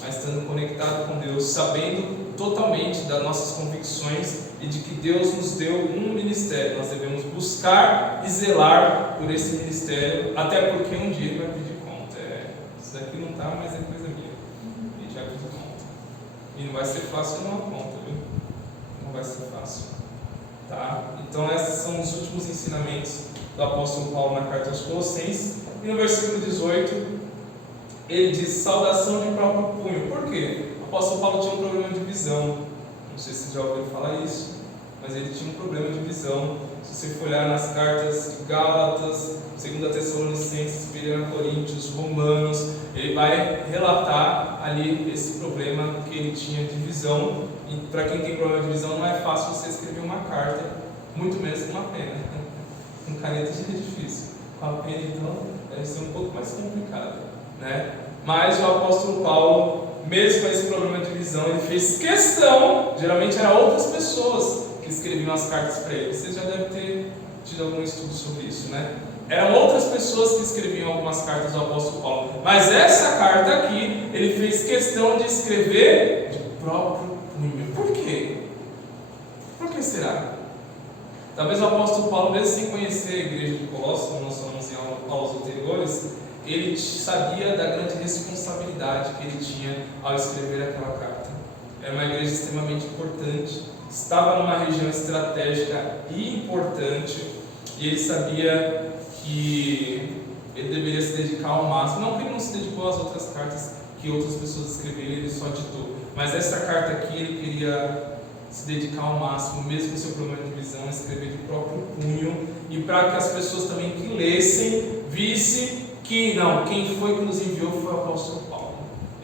mas estando conectado com Deus, sabendo totalmente das nossas convicções e de que Deus nos deu um ministério. Nós devemos buscar e zelar por esse ministério, até porque um dia Ele vai pedir conta. Isso daqui não está, mas é coisa minha. Ele já pediu conta. E não vai ser fácil não a conta, viu? Não vai ser fácil. Tá? Então esses são os últimos ensinamentos do apóstolo Paulo na carta aos Colossenses. E no versículo 18, ele diz: saudação de próprio punho. Por quê? O apóstolo Paulo tinha um problema de visão. Não sei se você já ouviu falar isso, mas ele tinha um problema de visão. Se você for olhar nas cartas de Gálatas, 2 Tessalonicenses, 1 Coríntios, Romanos, ele vai relatar ali esse problema que ele tinha de visão. E para quem tem problema de visão, não é fácil você escrever uma carta, muito menos com uma pena. Com caneta já é difícil. Com a pena, então, deve ser um pouco mais complicado, né? Mas o apóstolo Paulo, mesmo com esse problema de visão, ele fez questão, geralmente eram outras pessoas que escreviam as cartas para ele. Vocês já devem ter tido algum estudo sobre isso, né? Eram outras pessoas que escreviam algumas cartas do apóstolo Paulo. Mas essa carta aqui, ele fez questão de escrever de próprio punho. Por quê? Por que será? Talvez o apóstolo Paulo, mesmo sem conhecer a igreja de Colossos, como nós falamos em aulas anteriores, ele sabia da grande responsabilidade que ele tinha ao escrever aquela carta. Era uma igreja extremamente importante, estava numa região estratégica e importante, e ele sabia que ele deveria se dedicar ao máximo. Não que ele não se dedicou às outras cartas que outras pessoas escreveram, ele só ditou, mas essa carta aqui ele queria se dedicar ao máximo, mesmo com seu problema de visão, escrever de próprio punho, e para que as pessoas também que lessem, vissem que não, quem foi que nos enviou foi o apóstolo Paulo.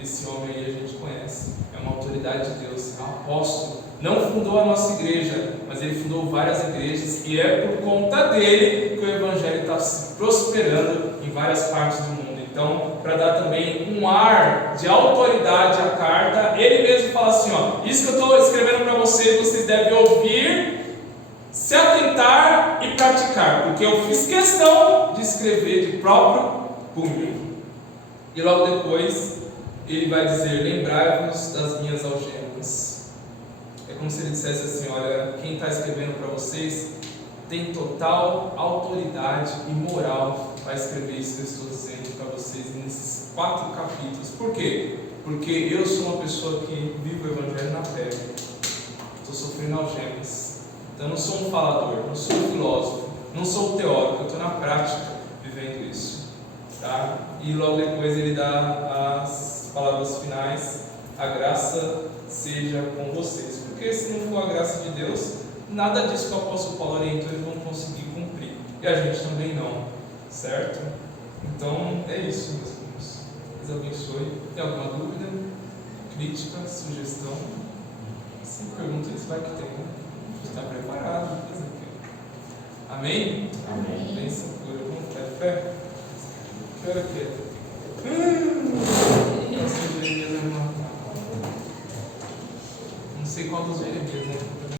Esse homem aí a gente conhece, é uma autoridade de Deus, é um apóstolo. Não fundou a nossa igreja, mas ele fundou várias igrejas, e é por conta dele que o evangelho está se prosperando em várias partes do mundo. Então, para dar também um ar de autoridade à carta, ele mesmo fala assim, ó, isso que eu estou escrevendo para vocês devem ouvir, se atentar e praticar, porque eu fiz questão de escrever de próprio punho. E logo depois ele vai dizer: lembrai-vos das minhas algemas. É como se ele dissesse assim: olha, quem está escrevendo para vocês tem total autoridade e moral para escrever isso que eu estou dizendo para vocês nesses 4 capítulos. Por quê? Porque eu sou uma pessoa que vive o Evangelho na pele. Estou sofrendo algemas. Então eu não sou um falador, não sou um filósofo, não sou um teórico, eu estou na prática vivendo isso. Tá? E logo depois ele dá as palavras finais: a graça seja com vocês. Porque se não for a graça de Deus, nada disso que o apóstolo Paulo orientou eles vão conseguir cumprir. E a gente também não. Certo? Então é isso, meus irmãos. Deus abençoe. Tem alguma dúvida? Crítica? Sugestão? Se pergunta, isso vai que tem, né? Está preparado. Fazer o quê? Amém? Amém. Pensa por vamos ficar de pé? Que hora que é? Nossa, Jeremias, irmão. Não sei quantos Jeremias, né?